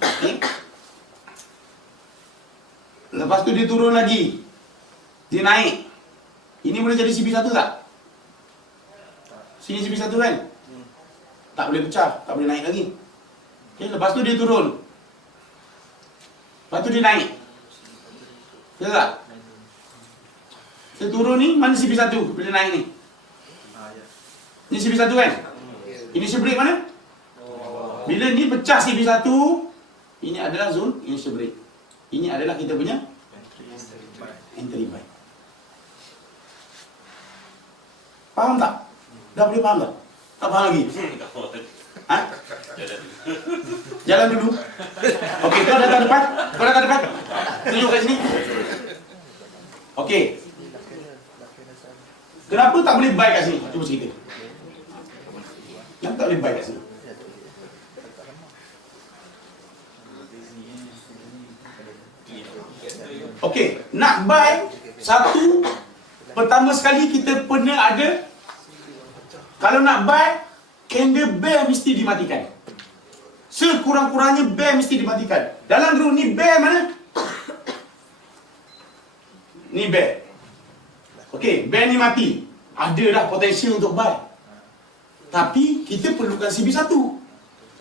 Okay. Lepas tu dia turun lagi. Dia naik. Ini boleh jadi CB1 tak? Sini CB1 kan? Tak boleh pecah, tak boleh naik lagi. Okay. Lepas tu dia turun. Lepas tu dia naik. Betul tak? Dia turun ni, mana CB1 bila naik ni? Ni CB1 kan? Initial break mana? Bila ni pecah CB1, ini adalah zone initial break. Ini adalah kita punya entry buy. Faham tak? Dah boleh faham tak? Tak faham lagi? Ha? Jalan dulu. Okey, kau datang depan. Kau datang depan. Tunjuk kat sini. Okey. Kenapa tak boleh buy kat sini? Cuba cerita. Yang tak boleh buy kat sini. Okey, nak buy satu, pertama sekali kita pernah ada, kalau nak buy, candle bear mesti dimatikan. kurang-kurangnya bear mesti dimatikan. Dalam group ni bear mana? Ni bear. Okey, bear ni mati. Ada dah potensi untuk buy. Tapi kita perlukan CB1.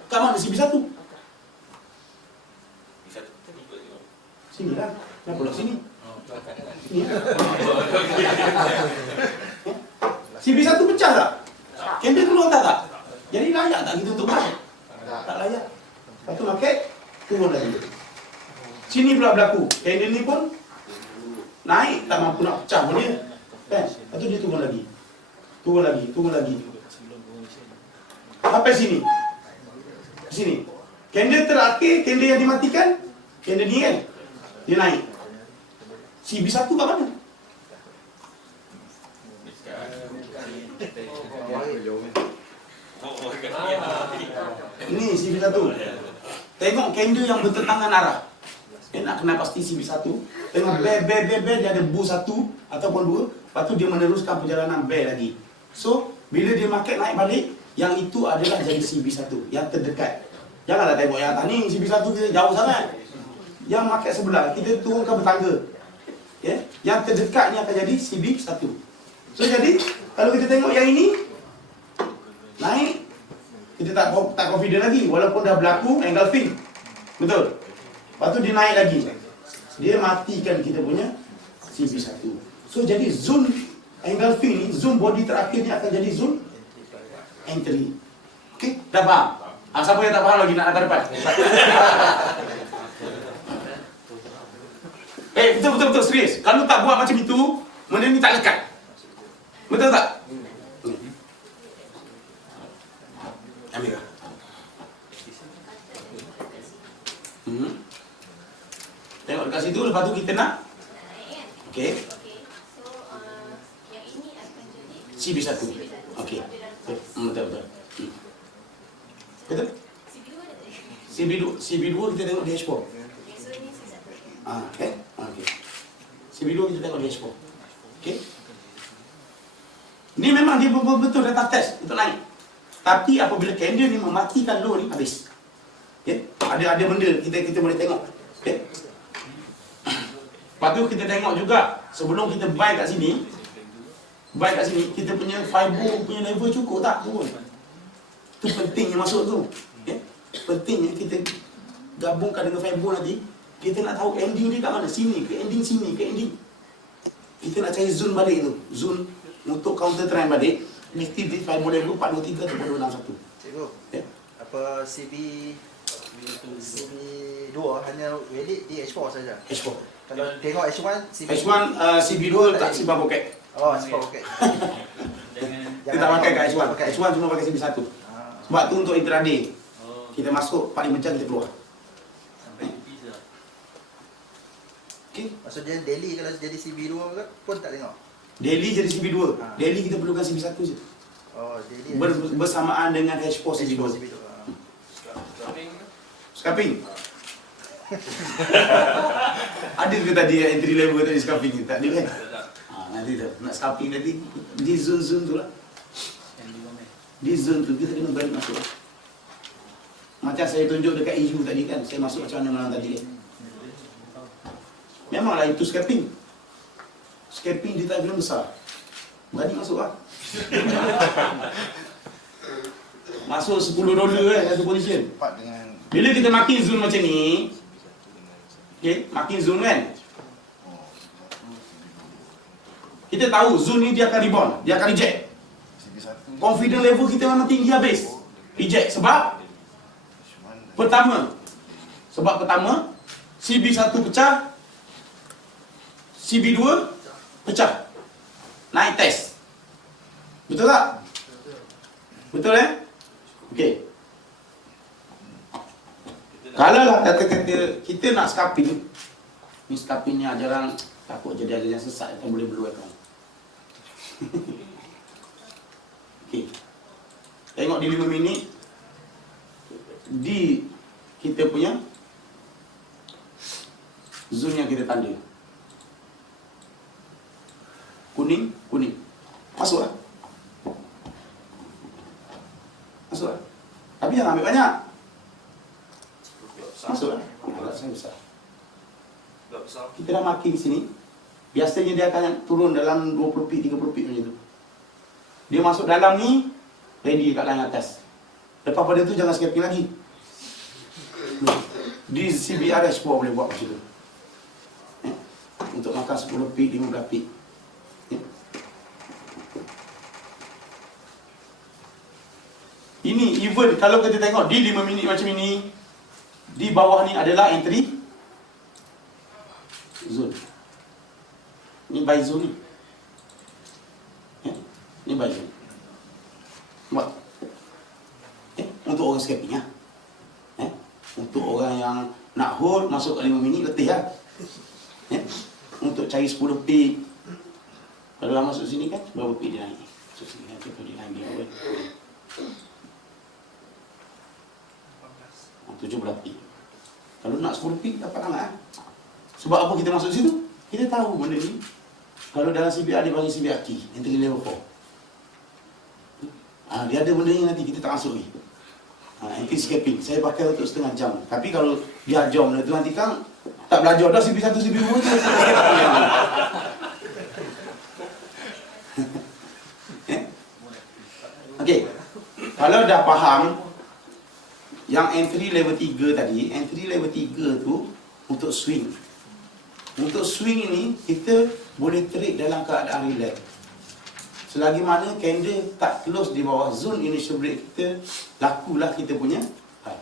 Kat mana CB1? Sini lah. Kenapa pula sini? Sini lah. CB1 pecah tak? Candle keluar tak? Jadi layak tak kita untuk buy? Tak layak. Lepas tu market turun lagi. Sini pula berlaku. Candle ni pun naik, tak mampu nak pecah pun dia. Kan? Lepas tu dia turun lagi. Turun lagi, turun lagi. Sampai sini. Sini. Candle terakhir, candle yang dimatikan, candle ni kan, dia naik. CB1 kat mana? Ini CB1. Tengok candle yang bertentangan arah. Nak kena pasti CB1. Tengok bear, dia ada bull 1 ataupun 2. Lepas tu dia meneruskan perjalanan bear lagi. So, bila dia market naik balik, yang itu adalah jadi CB1 yang terdekat. Janganlah tengok yang atas ni, CB1 kita jauh sangat. Yang market sebelah, kita turunkan bertangga. Yeah? Yang terdekat ni akan jadi CB1. So, jadi, kalau kita tengok yang ini, naik, kita tak confident lagi. Walaupun dah berlaku engulfing. Betul? Lepas tu dia naik lagi. Dia matikan kita punya CB1. So, jadi zone engulfing ni, zone body terakhir ni akan jadi zone entry. Okey, dah faham? Siapa yang tak faham lagi nak datang depan? Betul serius. Kalau tak buat macam itu, benda ni tak lekat. Betul tak? Ambil kah? Tengok dekat situ, lepas tu kita nak okey. Yang ini akan jadi CB1. Okey. Betul. Betul? CB2 kita tengok di H4. so ini satu. Okey. CB2 kita tengok di H4. Okey. Ni memang dia betul data test untuk naik. Tapi apabila candle ni mematikan low ni habis. Okey. Ada benda kita boleh tengok. Okey. Lepas tu kita tengok juga sebelum kita buy kat sini, kita punya fiber punya level cukup tak turun. Itu pentingnya masuk tu. Okay? Pentingnya kita gabungkan dengan fiber nanti. Kita nak tahu ending dia kat mana. Sini ke ending, sini ke ending. Kita nak cari zone balik tu. Zone untuk counter trend balik. Mesti di fiber level 423 atau 461. Cikgu, Okay? apa CB2 hanya valid di H4 saja. H4. Kalau tengok H1, H1 CB2 tak simpan poket. Oh, simpan poket. Kita tak pakai kat H1. H1 cuma pakai CB1. Sebab tu untuk intraday. Kita masuk 45 jam kita keluar. Sampai tipis lah. Okey. Maksudnya daily kalau jadi CB2 pun tak tengok. Daily jadi CB2. Daily kita perlukan CB1 je. Oh, daily Bersamaan dengan H4 CB2. Scalping. Ada ke tadi entry level tadi scalping ni? Tak ada kan? Nanti tu nak scalping nanti di zone tu lah. Di zone tu kita kena balik masuk. Macam saya tunjuk dekat EU tadi kan, saya masuk macam mana tadi kan. Memanglah itu scalping. Scalping di time frame besar. Balik masuk lah. Masuk $10 kan satu position. Tepat dengan Bila kita makin zoom macam ni, okay, makin zoom kan, kita tahu zone ni dia akan rebound, dia akan reject. Confidence level kita memang tinggi habis. Reject sebab pertama CB1 pecah, CB2 pecah, naik test. Betul tak? Betul okey. Kalau lah kata-kata kita nak scalping, ni scalping ni ajaran takut jadi ajaran sesat yang boleh blue account. Okey. Tengok di 5 minit di kita punya zone yang kita tanda. Kuning. Masuklah. Tapi jangan ambil banyak. besar. Masuk lah. Saya besar. Agak besar. Kita dah marking sini. Biasanya dia akan turun dalam 20 feet, 30 feet macam tu. Dia masuk dalam ni, ready kat line atas. Lepas pada tu jangan scraping lagi. Di CBRS pun boleh buat macam tu. Untuk makan 10 feet, 15 feet. Ini even kalau kita tengok di 5 minit macam ini, di bawah ni adalah entry zone. Ni by zone ni. Ni by zone. Buat. Untuk orang scraping lah. Untuk orang yang nak hold, masuk 5 minit, letih lah. Untuk cari 10 pick. Kalau dah masuk sini kan, berapa pick dia naik? Masuk sini kan, dia naik dia awal. 17 pick. Kalau nak 10 pick, dapat sangat. Sebab apa kita masuk situ? Kita tahu benda ni. Kalau dalam CBR, dia panggil CBR key, entry level 4. Dia ada benda ni nanti, kita tak masuk ni. Entry scraping, saya pakai untuk setengah jam. Tapi kalau dia jam tu nanti kan tak belajar dah CB1, CB2 tu Okey. Kalau dah faham yang entry level 3 tadi, entry level 3 tu untuk swing. Untuk swing ni kita boleh trade dalam keadaan relax. Selagi mana candle tak close di bawah zone initial break kita, lakulah kita punya high.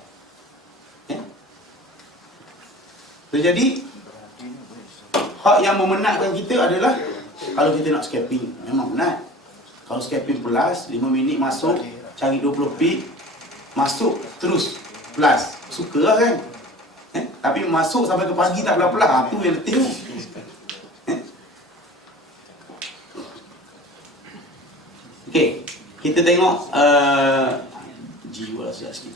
Jadi hak yang memenatkan kita adalah kalau kita nak scalping, memang menat. Kalau scalping plus 5 minit masuk, cari 20 pick, masuk terus plus, suka lah kan. Tapi masuk sampai ke pagi tak belah-belah, tu yang letih tu. Okey, kita tengok jiwa siap sikit.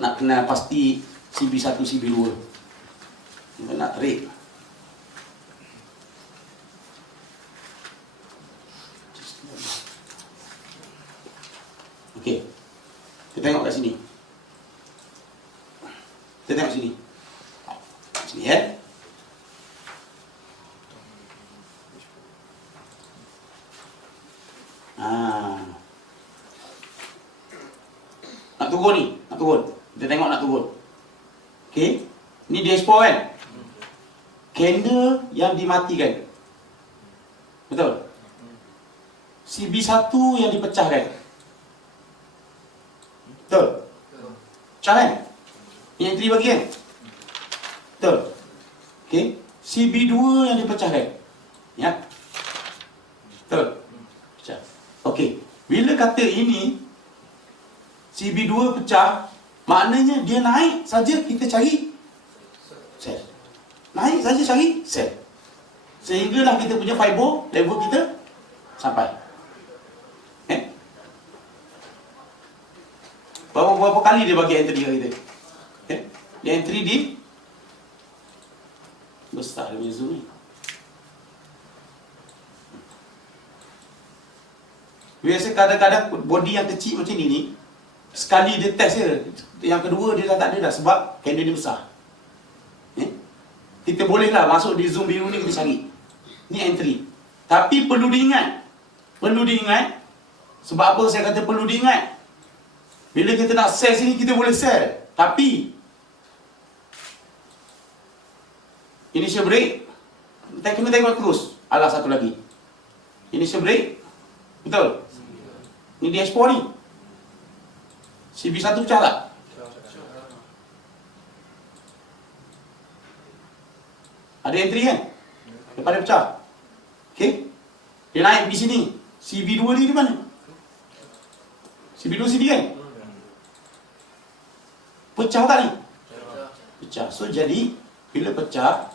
Nak kena pasti CB1, CB2. Kita nak trade. Okey. Kita tengok kat sini. Kita tengok sini. Sini ya. Nak turun ni, nak turun. Kita tengok nak turun. Okey. Ni dashboard kan? Candle yang dimatikan. Betul? CB1 yang dipecahkan. Betul? Pecah kan? Ni entry bagi kan? Betul? Okey. CB2 yang dipecahkan. Ya. Betul? Pecah. Okey. Bila kata ini CB2 pecah, maknanya dia naik saja kita cari sell. Naik saja cari sell. Sehinggalah kita punya fiber level kita sampai. Berapa kali dia bagi entry kat kita? Dia entry di besar dia punya zoom ni. Biasa kadang-kadang body yang kecil macam ni sekali dia test je, yang kedua dia dah tak ada dah sebab candle ni besar. Kita bolehlah masuk di zoom biru ni kita cari. Ni entry. Tapi perlu diingat. Sebab apa saya kata perlu diingat? Bila kita nak sell sini kita boleh sell. Tapi initial break kita kena tengok terus. Alah satu lagi. Initial break. Betul? Ni dashboard ni. CB1 pecah tak? Ada entry kan? Lepas dia pecah. Okey. Dia naik di sini. CB2 ni di mana? CB2 sini kan? Pecah tak ni? Pecah. So jadi bila pecah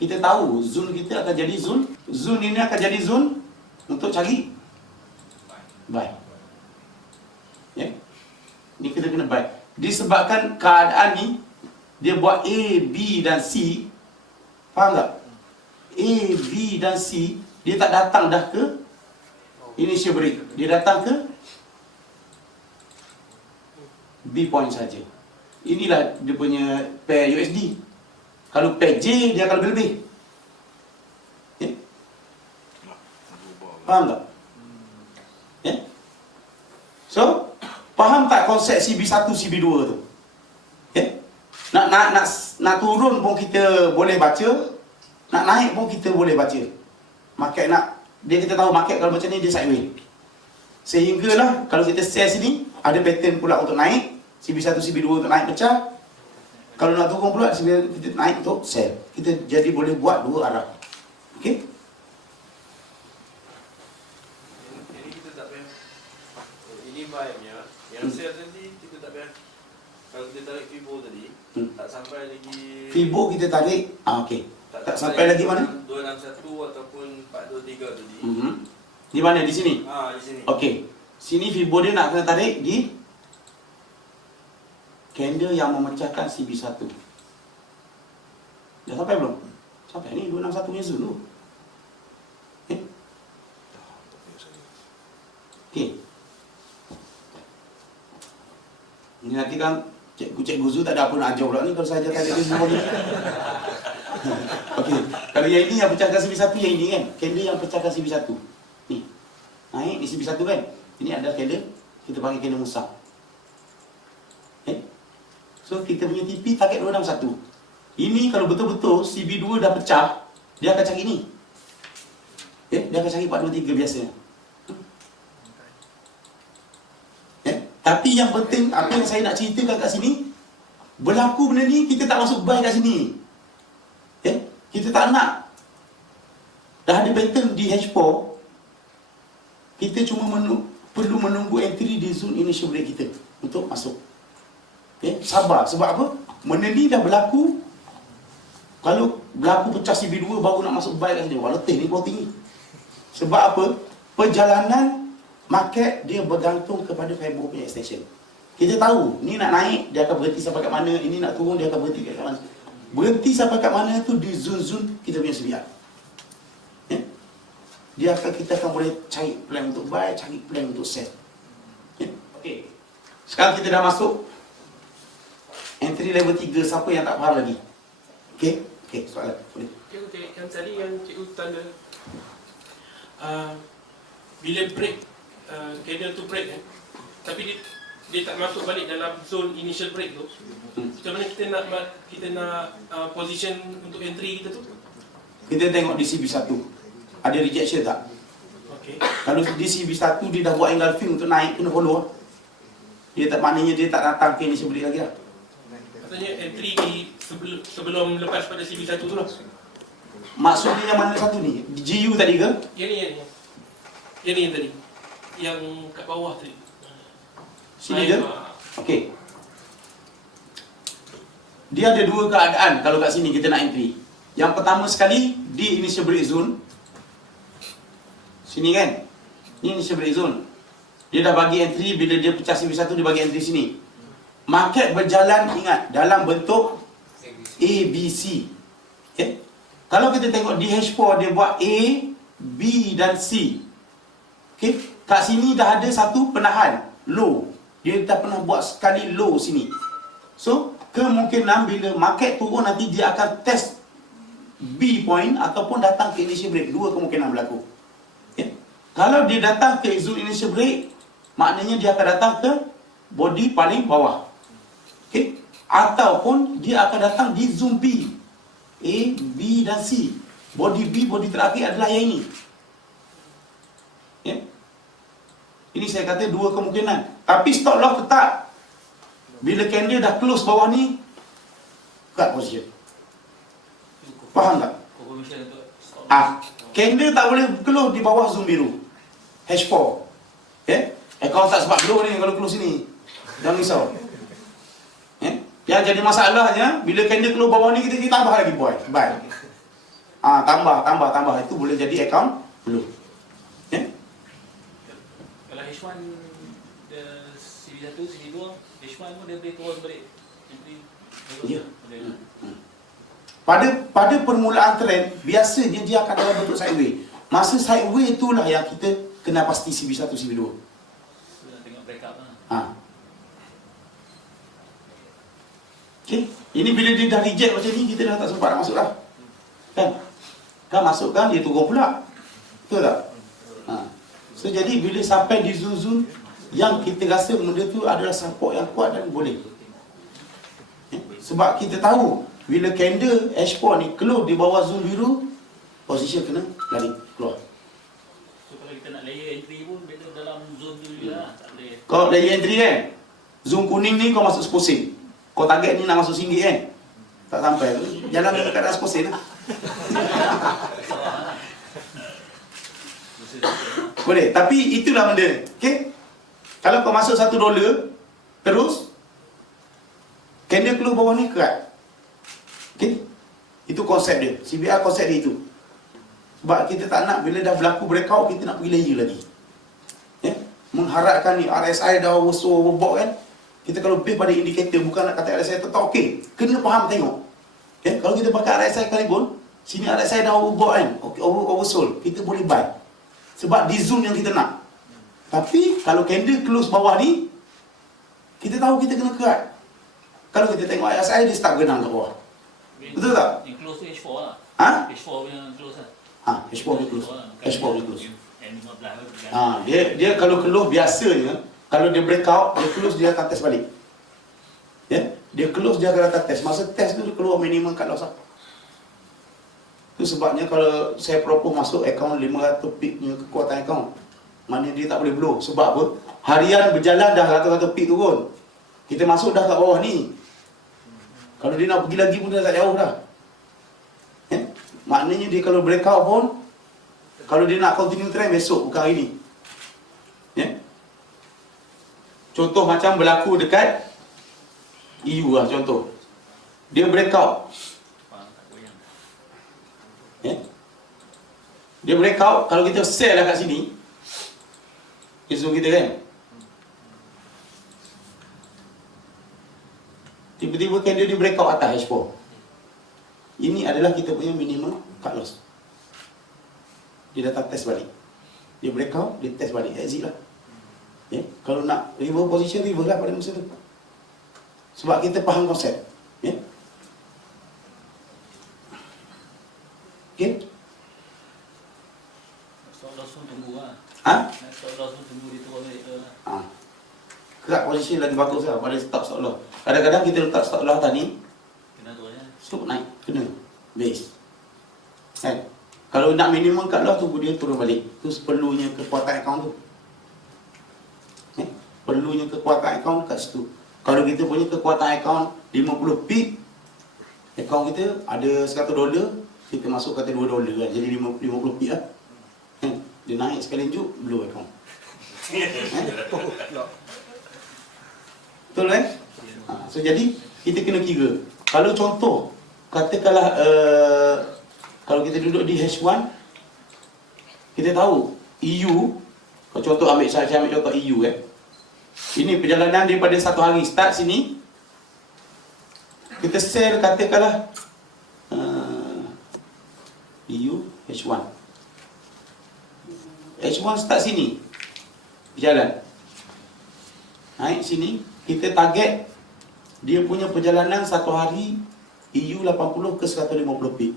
kita tahu zone kita akan jadi zone. Zone ini akan jadi zone untuk cari buy. Ya. Ni kita kena buy. Disebabkan keadaan ni dia buat A, B dan C. Faham tak? A, B dan C dia tak datang dah ke initial break. Dia datang ke B point saja. Inilah dia punya pair USD. Kalau pair J dia akan lebih-lebih. Faham tak? So, faham tak konsep CB1, CB2 tu? Nak turun pun kita boleh baca, nak naik pun kita boleh baca. Market kita tahu market kalau macam ni dia sideways. Sehinggalah kalau kita sell sini, ada pattern pula untuk naik, CB1, CB2 untuk naik pecah. Kalau nak turun pula, kita naik untuk sell. Kita jadi boleh buat dua arah. Okey? Ini kita tak payah. Ini vibe-nya. Yang sell tadi kita tak payah. Kalau kita tarik Fibo tadi, tak sampai lagi. Fibo kita tarik, okey. Tak sampai lagi mana? 261 ataupun 423 tadi. Di mana? Di sini? Di sini. Okey. Sini Fibo dia nak kena tarik di candle yang memecahkan CB1. Dah sampai belum? Sampai ni 261 punya zone tu. Okey. Ini nanti kan Cikgu Zu tak ada apa nak ajar pula ni kalau saya ajar tadi semua ni. Okey. Kalau yang ini yang pecahkan CB1 yang ini kan. Candle yang pecahkan CB1. Ni. Naik di CB1 kan. Ini ada candle kita panggil candle Musa. So kita punya TP target 261. Ini kalau betul-betul CB2 dah pecah, dia akan cari ni. Dia akan cari 423 biasanya. Tapi yang penting apa yang saya nak ceritakan kat sini, berlaku benda ni kita tak masuk buy kat sini. Kita tak nak. Dah ada pattern di H4. Kita cuma perlu menunggu entry di zone initial break kita untuk masuk. Sabar. Sebab apa? Benda ni dah berlaku. Kalau berlaku pecah CB2 baru nak masuk buy kat sini. Wah letih ni kau tinggi. Sebab apa? Perjalanan market dia bergantung kepada Fibo punya extension. Kita tahu ni nak naik dia akan berhenti sampai kat mana, ini nak turun dia akan berhenti kat mana. Berhenti sampai kat mana tu di zone-zone kita punya sebiar. Kita akan boleh cari plan untuk buy, cari plan untuk sell. Okey. Sekarang kita dah masuk entry level 3, siapa yang tak faham lagi? Okey, soalan. Boleh. Okey, yang tadi yang cikgu tanda bila break candle tu break kan, tapi dia tak masuk balik dalam zone initial break tu. Macam mana kita nak position untuk entry kita tu? Kita tengok di CB1. Ada rejection tak? Okey. Kalau di CB1 dia dah buat engulfing untuk naik, kena follow. Dia tak, maknanya dia tak datang ke initial break lagi lah. Maksudnya entry di sebelum lepas pada CB1 tu lah. Maksudnya yang mana satu ni? GU tadi ke? Yang ni yang tadi. Yang kat bawah tadi. Sini ke? Okey. Dia ada dua keadaan kalau kat sini kita nak entry. Yang pertama sekali di initial break zone. Sini kan? Ni initial break zone. Dia dah bagi entry, bila dia pecah CB1 dia bagi entry sini. Market berjalan, ingat, dalam bentuk ABC. Okay? Kalau kita tengok di H4 dia buat A, B dan C. Okay? Kat sini dah ada satu penahan, low. Dia dah pernah buat sekali low sini. So, kemungkinan bila market turun nanti dia akan test B point ataupun datang ke initial break. Dua kemungkinan berlaku. Okay? Kalau dia datang ke zone initial break, maknanya dia akan datang ke body paling bawah. Okay? Ataupun dia akan datang di zone B. A, B dan C. Body B, body terakhir adalah yang ini. Okay? Ini saya kata dua kemungkinan. Tapi stop loss tetap. Bila candle dah close bawah ni, cut position. Faham tak? Confirmation untuk stop. Candle tak boleh close di bawah zoom biru. H4. Okay? Account tak sebab blow ni kalau close sini. Jangan risau. Yang jadi masalahnya, bila candle close bawah ni kita tambah lagi buy. Tambah. Itu boleh jadi account blow. Kalau H1 CB1, CB2, H1 pun dia boleh turun balik. Ya. Pada permulaan trend, biasanya dia akan dalam bentuk sideways. Masa sideways itulah yang kita kena pasti CB1, CB2. So, nak tengok breakout lah. Okay. Ini bila dia dah reject macam ni, kita dah tak sempat nak masuk dah. Kan masukkan, dia turun pula. Betul tak? So jadi bila sampai di zon-zon yang kita rasa benda tu adalah support yang kuat dan boleh. Sebab kita tahu bila candle H4 ni close di bawah zon biru, position kena lari keluar. So kalau kita nak layer entry pun better dalam zone tu juga tak boleh. Kau layer entry kan, zon kuning ni kau masuk 10 sen. Kau target ni nak masuk RM1 kan, tak sampai tu, jalan dekat atas 10 sen lah. Boleh, tapi itulah benda. Okay? Kalau kau masuk $1 terus candle keluar bawah ni kerat. Okay? Itu konsep dia. CBR konsep dia itu. Sebab kita tak nak bila dah berlaku breakout, kita nak pergi layer lagi. Mengharapkan ni RSI dah overbought kan. Kita kalau base pada indikator, bukan nak kata RSI tetap okey. Kena faham tengok. Kalau kita pakai RSI kali pun, sini RSI dah overbought kan, oversold, kita boleh buy. Sebab di zone yang kita nak. Tapi kalau candle close bawah ni, kita tahu kita kena kerat. Kalau kita tengok RSI, dia start genang kat bawah. Betul tak? Yang close tu H4 lah. H4 punya close lah. H4 dia close. H4 dia close. N15 Dia kalau close biasanya, kalau dia breakout, dia close, dia akan test balik. Dia close, dia akan datang test. Masa test tu dia keluar minimum cut loss lah. Itu sebabnya kalau saya propose masuk account 500 pip punya kekuatan account, mana dia tak boleh blow. Sebab apa? Harian berjalan dah ratus-ratus pip turun. Kita masuk dah kat bawah ni. Kalau dia nak pergi lagi pun dah tak jauh dah. Maknanya dia kalau breakout pun, kalau dia nak continue trend besok, bukan hari ni. Contoh macam berlaku dekat EU lah contoh. Dia breakout. Dia breakout, kalau kita sell lah kat sini, isu kita kan, tiba-tiba candle dia breakout atas H4. Ini adalah kita punya minimum cut loss. Dia datang test balik. Dia breakout, dia test balik, exit lah. Kalau nak reverse position, reverse lah pada masa tu. Sebab kita faham konsep. Okay? Stop loss pun tunggu lah. Stop loss pun tunggu dia turun balik lah. Kerat position lagi bagus lah pada stop loss. Kadang-kadang kita letak stop loss tadi, Kena turun ya. so naik, kena base. Kalau nak minimum cut loss, tunggu dia turun balik. Itu perlunya kekuatan account tu. Perlunya kekuatan account kat situ. Kalau kita punya kekuatan account 50 pip, account kita ada $100, kita masuk kata $2 kan, jadi 50 pip lah. Dia naik sekali juk, blow account. Betul kan? So jadi kita kena kira. Kalau contoh, katakanlah kalau kita duduk di H1, kita tahu EU, kalau contoh saya ambil contoh EU ini perjalanan daripada satu hari start sini, kita sell katakanlah EU H1. H1 start sini, berjalan naik sini, kita target dia punya perjalanan satu hari EU 80 ke 150 pip.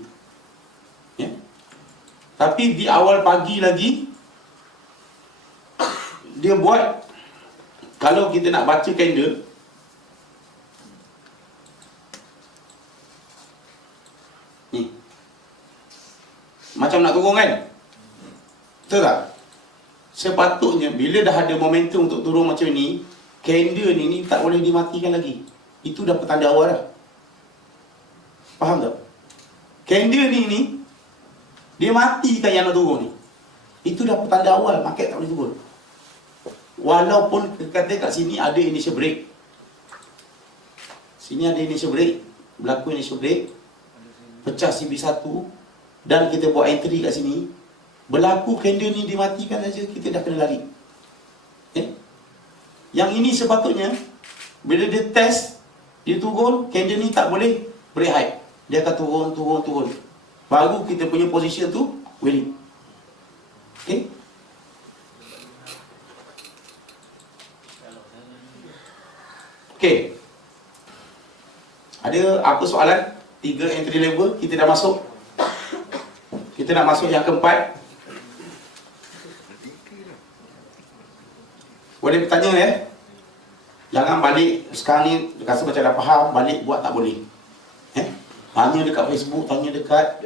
Tapi di awal pagi lagi dia buat, kalau kita nak baca candle, ni macam nak turun kan, betul tak? Sepatutnya bila dah ada momentum untuk turun macam ni, candle ni tak boleh dimatikan lagi. Itu dah petanda awal dah. Faham tak? Candle ni dia matikan yang nak turun ni, itu dah petanda awal market tak boleh turun. Walaupun kata kat sini ada initial break, sini ada initial break, berlaku initial break, pecah CB1 dan kita buat entry kat sini, berlaku candle ni dimatikan saja, kita dah kena lari. Yang ini sepatutnya bila dia test, dia turun, candle ni tak boleh break high, dia akan turun, baru kita punya position tu willing. Okay. Ada apa soalan? 3 entry level kita dah masuk. Kita nak masuk yang keempat. Boleh bertanya ya. Jangan balik sekarang ni rasa macam dah faham, balik buat tak boleh. Tanya dekat Facebook, tanya dekat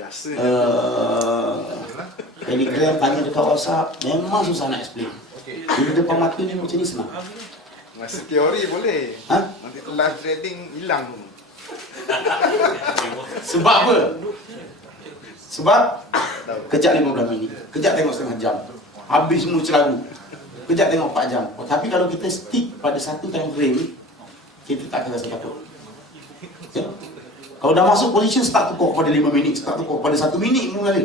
Telegram, tanya dekat WhatsApp. Memang susah nak explain. Bila depan mata ni macam ni senang. Masa teori boleh. Ha? Nanti live trading hilang. Sebab apa? Sebab kejap 15 minit, kejap tengok setengah jam, habis semua celaru. Kejap tengok 4 jam. Tapi kalau kita stick pada satu time frame, kita tak akan rasa takut. Ya? Kalau dah masuk position, start tukar pada 5 minit, start tukar pada 1 minit pun ada.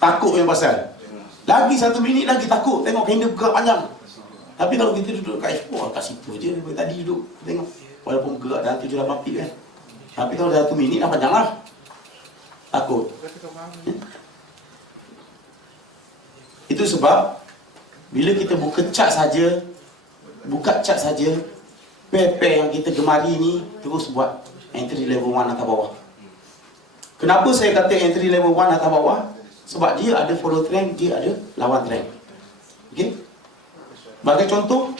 Takut yang pasal. Lagi 1 minit lagi takut, tengok candle bergerak panjang. Tapi kalau kita duduk kat expo, kat situ je daripada tadi duduk, tengok. Walaupun bergerak dalam 7-8 pip kan. Tapi kalau dah 1 minit dah panjang lah. Takut. Itu sebab bila kita buka chart saja, pair-pair yang kita gemari ni terus buat entry level 1 atas bawah. Kenapa saya kata entry level 1 atas bawah? Sebab dia ada follow trend, dia ada lawan trend. Okey? Bagi contoh,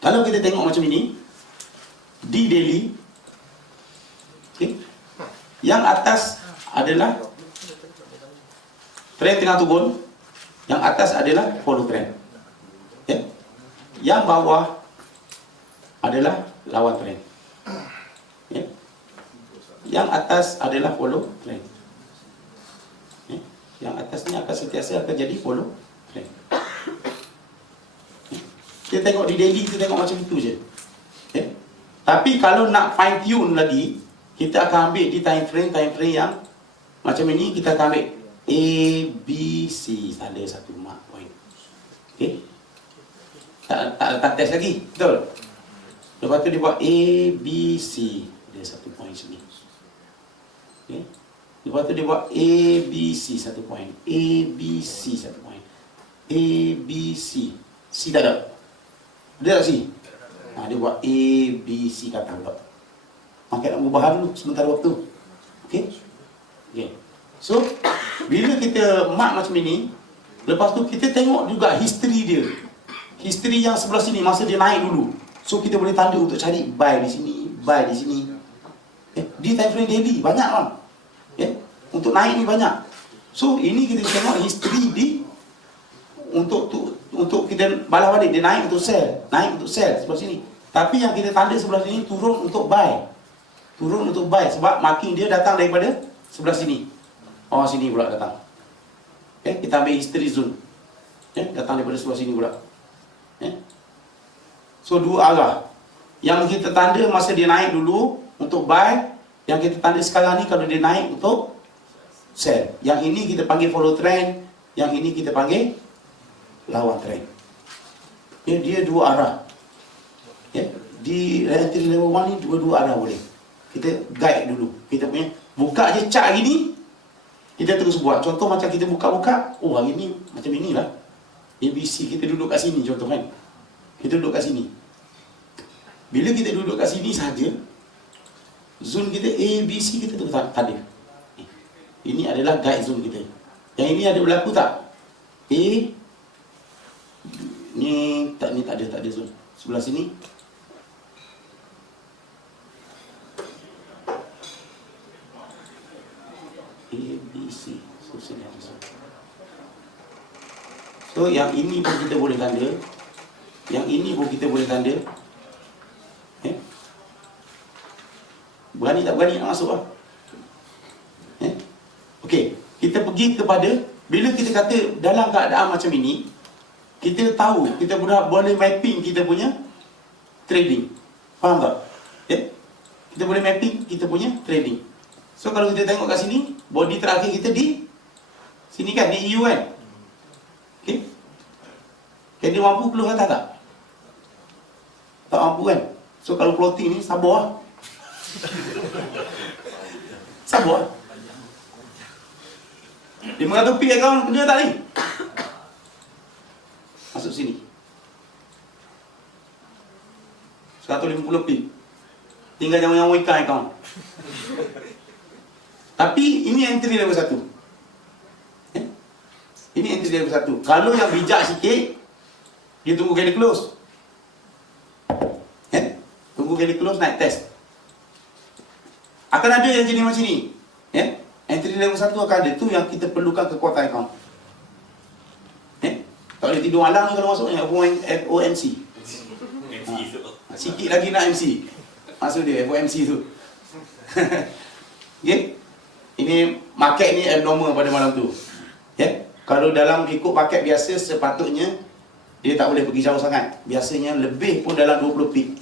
kalau kita tengok macam ini di daily, okay, yang atas adalah trend tengah turun, yang atas adalah follow trend. Okay. Yang bawah adalah lawan trend. Okay. Yang atas adalah follow trend. Okay. Yang atas ni akan sentiasa akan jadi follow trend. Okay. Kita tengok di daily, kita tengok macam itu je. Okay. Tapi kalau nak fine tune lagi, kita akan ambil di time frame yang macam ini. Kita akan ambil A, B, C, ada satu mark point. Okay. Tak test lagi, betul? Lepas tu dia buat A, B, C, ada satu point sini. Okay. Lepas tu dia buat A, B, C, satu point. A, B, C, satu point. A, B, C. C tak ada? Ada tak C? Dia buat A, B, C kata pula. Market nak berubah dulu sementara waktu. Okay. Okay. So, bila kita mark macam ini, lepas tu kita tengok juga history dia. History yang sebelah sini, masa dia naik dulu. So, kita boleh tanda untuk cari buy di sini, buy di sini. Di time frame daily, banyak kan? Untuk naik ni banyak. So, ini kita tengok history di untuk kita balas balik. Dia naik untuk sell, sebelah sini. Tapi yang kita tanda sebelah sini turun untuk buy. Turun untuk buy sebab marking dia datang daripada sebelah sini. Oh, sini pula datang. Okay, kita ambil history zone. Okay, datang daripada sebelah sini pula. Okay. So, dua arah. Yang kita tanda masa dia naik dulu untuk buy. Yang kita tanda sekarang ni kalau dia naik untuk sell. Yang ini kita panggil follow trend. Yang ini kita panggil lawan trend. Okay, dia dua arah. Okay. Di entry level 1 ni dua-dua arah boleh. Kita guide dulu. Kita punya buka je chart hari ni, kita terus buat. Contoh macam kita buka-buka, oh hari ni macam inilah. ABC kita duduk kat sini contoh kan. Kita duduk kat sini. Bila kita duduk kat sini saja, zone kita ABC kita terus tak ada. Ini adalah guide zone kita. Yang ini ada berlaku tak? A ni tak ada zone. Sebelah sini A, B, C. So, sini ada zone. So, yang ini pun kita boleh tanda. Yang ini pun kita boleh tanda. Berani tak berani nak masuk lah. Okey, kita pergi kepada, bila kita kata dalam keadaan macam ini, kita tahu, kita boleh mapping kita punya trading. Faham tak? Kita boleh mapping kita punya trading. So, kalau kita tengok kat sini, body terakhir kita di sini kan, di EU kan? Okey. Candle mampu keluar atas tak? Tak mampu kan? So, kalau floating ni, sabar lah. Sabar lah. 500 pip account kena tak ni? Masuk sini. 150 pin. Tinggal nyawa-nyawa ikan account. Tapi ini entry level 1. Ini entry level 1. Kalau yang bijak sikit, dia tunggu kali close. Tunggu kali close, naik test. Akan ada yang jenis macam ni. Entry level 1 akan ada. Tu yang kita perlukan kekuatan account. Tak boleh tidur malam ni kalau masuknya FOMC. Sikit lagi nak MC. Maksud dia FOMC tu. Okay? Ini market ni abnormal pada malam tu. Kalau dalam ikut market biasa sepatutnya dia tak boleh pergi jauh sangat. Biasanya lebih pun dalam 20 pip.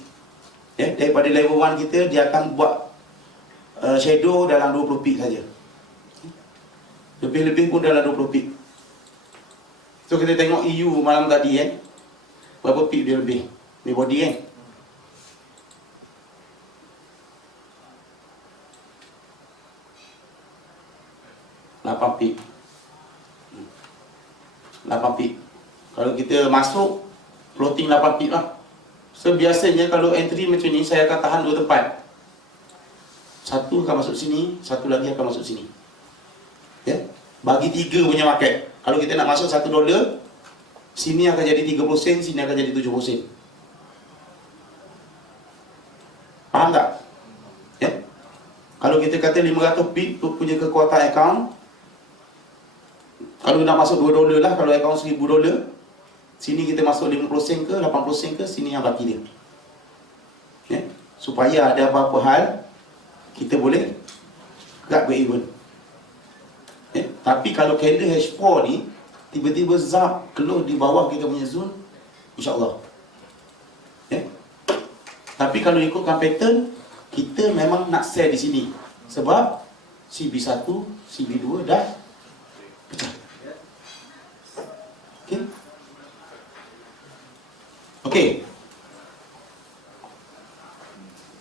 Daripada level 1 kita dia akan buat shadow dalam 20 pip saja. Lebih-lebih pun dalam 20 pip. So kita tengok EU malam tadi berapa pip dia lebih. Ni body 8 pip. 8 pip. Kalau kita masuk floating 8 pip lah. So biasanya kalau entry macam ni saya akan tahan 2 tempat. Satu akan masuk sini, satu lagi akan masuk sini. Bagi 3 punya market. Kalau kita nak masuk $1, sini akan jadi 30 sen, sini akan jadi 70 sen. Faham tak? Kalau kita kata 500 pip tu punya kekuatan account, kalau nak masuk $2 lah, kalau account $1,000, sini kita masuk 50 sen ke 80 sen ke, sini yang baki dia. Supaya ada apa-apa hal kita boleh gerak break even. Tapi kalau candle H4 ni tiba-tiba zap keluar di bawah kita punya zone, insya-Allah. Tapi kalau ikutkan pattern, kita memang nak sell di sini. Sebab CB1, CB2 dah pecah. Okey.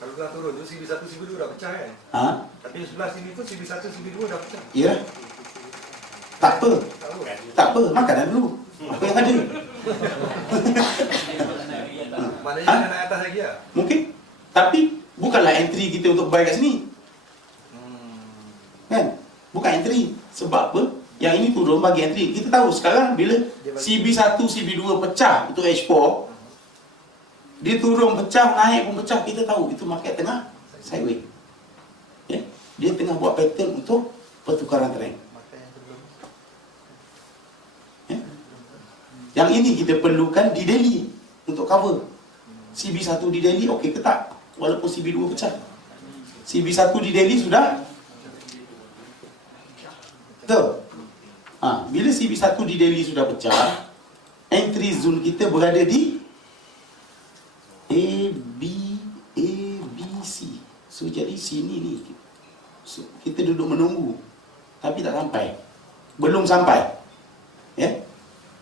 Kalau dah turun tu CB1, CB2 dah pecah kan? Tapi sebelah sini pun CB1, CB2 dah pecah. Ya. Tak apa. Tak apa, makan dulu. Apa yang ada? Maknanya nak naik atas lagi lah? Mungkin. Tapi bukanlah entry kita untuk buy kat sini. Kan? Bukan entry. Sebab apa? Yang ini turun bagi entry. Kita tahu sekarang bila CB1, CB2 pecah untuk H4, dia turun pecah, naik pun pecah, kita tahu itu market tengah sideways. Dia tengah buat pattern untuk pertukaran trend. Yang ini kita perlukan di daily untuk cover. CB1 di daily okey ke tak? Walaupun CB2 pecah. CB1 di daily sudah betul. Bila CB1 di daily sudah pecah, entry zone kita berada di A, B, C. So jadi sini ni. So, kita duduk menunggu. Tapi tak sampai. Belum sampai.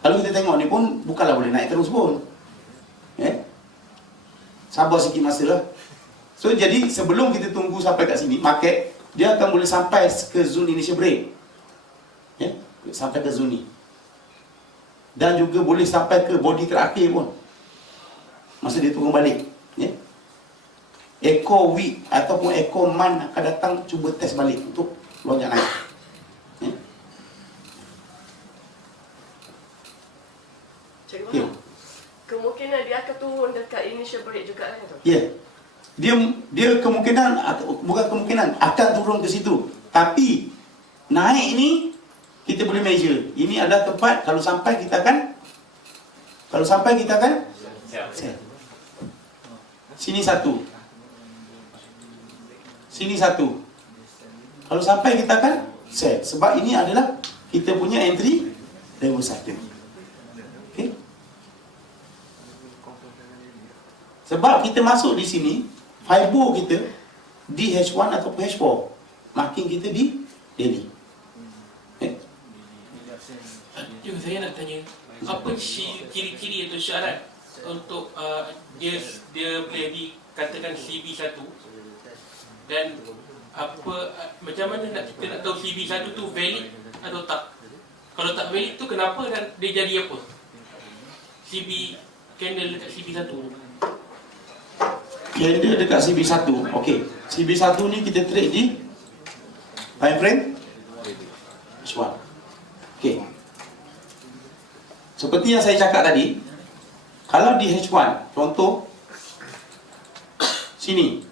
Kalau kita tengok ni pun bukanlah boleh naik terus pun. Sabar sikit masa lah. So jadi sebelum kita tunggu sampai kat sini, market dia akan boleh sampai ke zone initial break. Sampai ke zone ni. Dan juga boleh sampai ke body terakhir pun. Masa dia turun balik. Echo week ataupun echo month akan datang cuba test balik untuk lonjak naik. Cikgu, kemungkinan dia akan turun dekat initial break juga kan tu? Ya. Dia kemungkinan, bukan kemungkinan, akan turun ke situ. Tapi naik ni kita boleh measure. Ini adalah tempat kalau sampai kita akan sell. Sini satu. Sini satu. Kalau sampai kita akan sell. Sebab ini adalah kita punya entry level 1. Okay. Sebab kita masuk di sini, fiber kita di H1 atau H4, marking kita di daily. Cikgu, saya nak tanya, apa ciri-ciri atau syarat untuk dia boleh dikatakan CB1 dan apa macam mana kita nak tahu CB1 tu valid atau tak? Kalau tak valid tu kenapa dan dia jadi apa? CB candle dekat CB1. candle dekat CB1. Okey, CB1 ni kita trade di time frame H1. Okey. Seperti yang saya cakap tadi, kalau di H1, contoh sini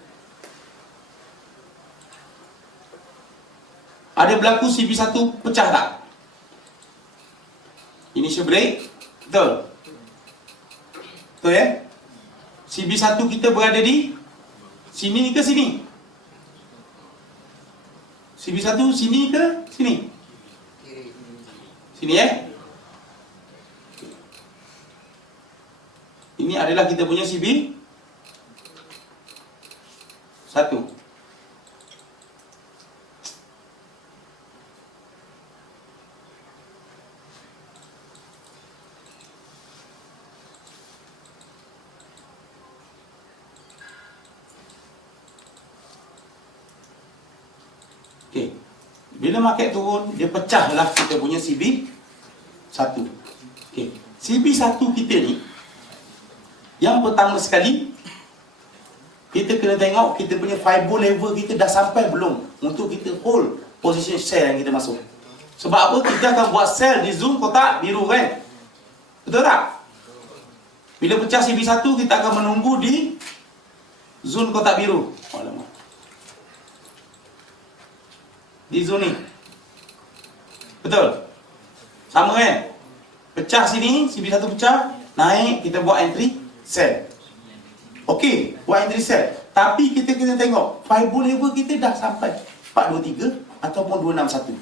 ada berlaku CB1 pecah tak? Initial break, betul? Betul ya? CB1 kita berada di sini ke sini? CB1 sini ke sini? Sini ya? Ini adalah kita punya CB1. Okey. Bila market turun, dia pecahlah kita punya CB1. Okey. CB1 kita ni, yang pertama sekali, kita kena tengok kita punya fiber level kita dah sampai belum untuk kita hold position sell yang kita masuk. Sebab apa? Kita akan buat sell di zone kotak biru kan? Betul tak? Bila pecah CB1, kita akan menunggu di zone kotak biru. Alamak. Di zone ni. Betul? Sama kan? Pecah sini, CB1 pecah, naik, kita buat entry, sell. Okey, buat entry sell. Tapi kita kena tengok, fiber level kita dah sampai 423 ataupun 261.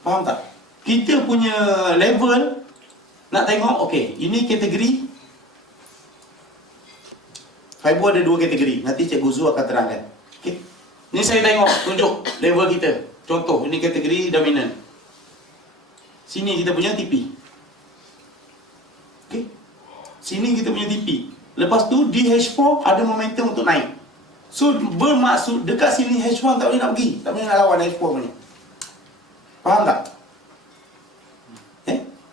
Faham tak? Kita punya level, nak tengok, okey, ini kategori, fiber ada dua kategori. Nanti Cikgu Zul akan terangkan. Okey. Ni saya tengok, tunjuk level kita. Contoh, ini kategori dominant. Sini kita punya TP. Okey. Sini kita punya TP. Lepas tu di H4 ada momentum untuk naik. So bermaksud dekat sini H1 tak boleh nak pergi, tak boleh nak lawan H4 punya. Faham tak?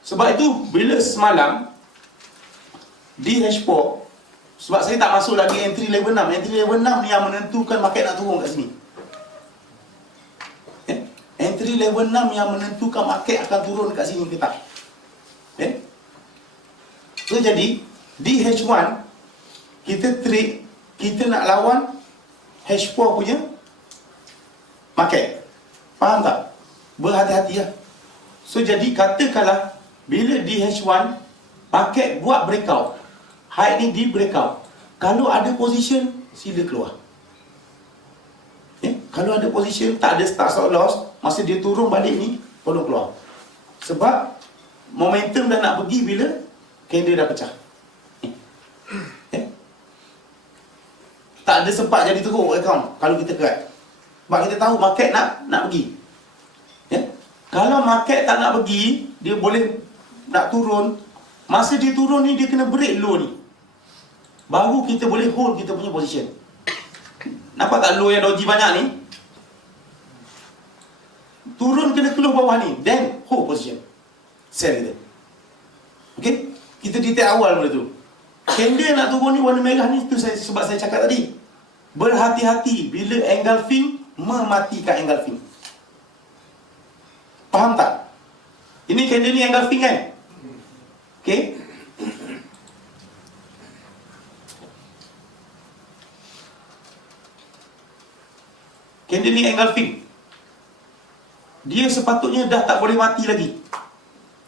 Sebab itu bila semalam di H4, sebab saya tak masuk lagi entry level 6. Entry level 6 ni yang menentukan market nak turun kat sini. Entry level 6 yang menentukan market akan turun kat sini ke tak. So jadi di H1 kita trade, kita nak lawan H4 punya market. Faham tak? Berhati-hati lah. So jadi katakanlah bila di H1 market buat breakout, high ni di breakout, kalau ada position sila keluar. Kalau ada position, tak ada stop loss, masa dia turun balik ni tolong keluar. Sebab momentum dah nak pergi bila candle dah pecah. Tak ada sempat jadi teruk account kalau kita kerat. Sebab kita tahu market nak pergi. Kalau market tak nak pergi, dia boleh nak turun. Masa dia turun ni, dia kena break low ni, baru kita boleh hold kita punya position. Nampak tak low yang doji banyak ni? Turun kena keluar bawah ni, then hold position, sell kita. Okay? Kita detail awal benda tu. Candle nak turun ni warna merah ni, tu sebab saya cakap tadi, berhati-hati bila engulfing, mematikan engulfing. Faham tak? Ini candle ni engulfing kan? Okay? Candle ni engulfing. Dia sepatutnya dah tak boleh mati lagi.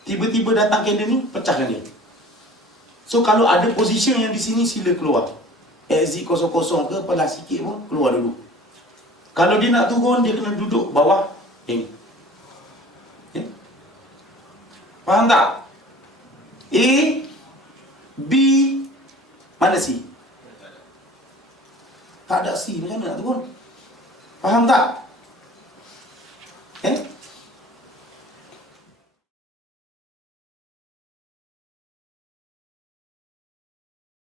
Tiba-tiba datang candle ni, pecahkan dia. So kalau ada position yang di sini, sila keluar. Exit kosong-kosong ke, pelas sikit pun, keluar dulu. Kalau dia nak turun, dia kena duduk bawah ini. Faham tak? A, B, mana C? Tak ada C, macam mana nak turun? Faham tak?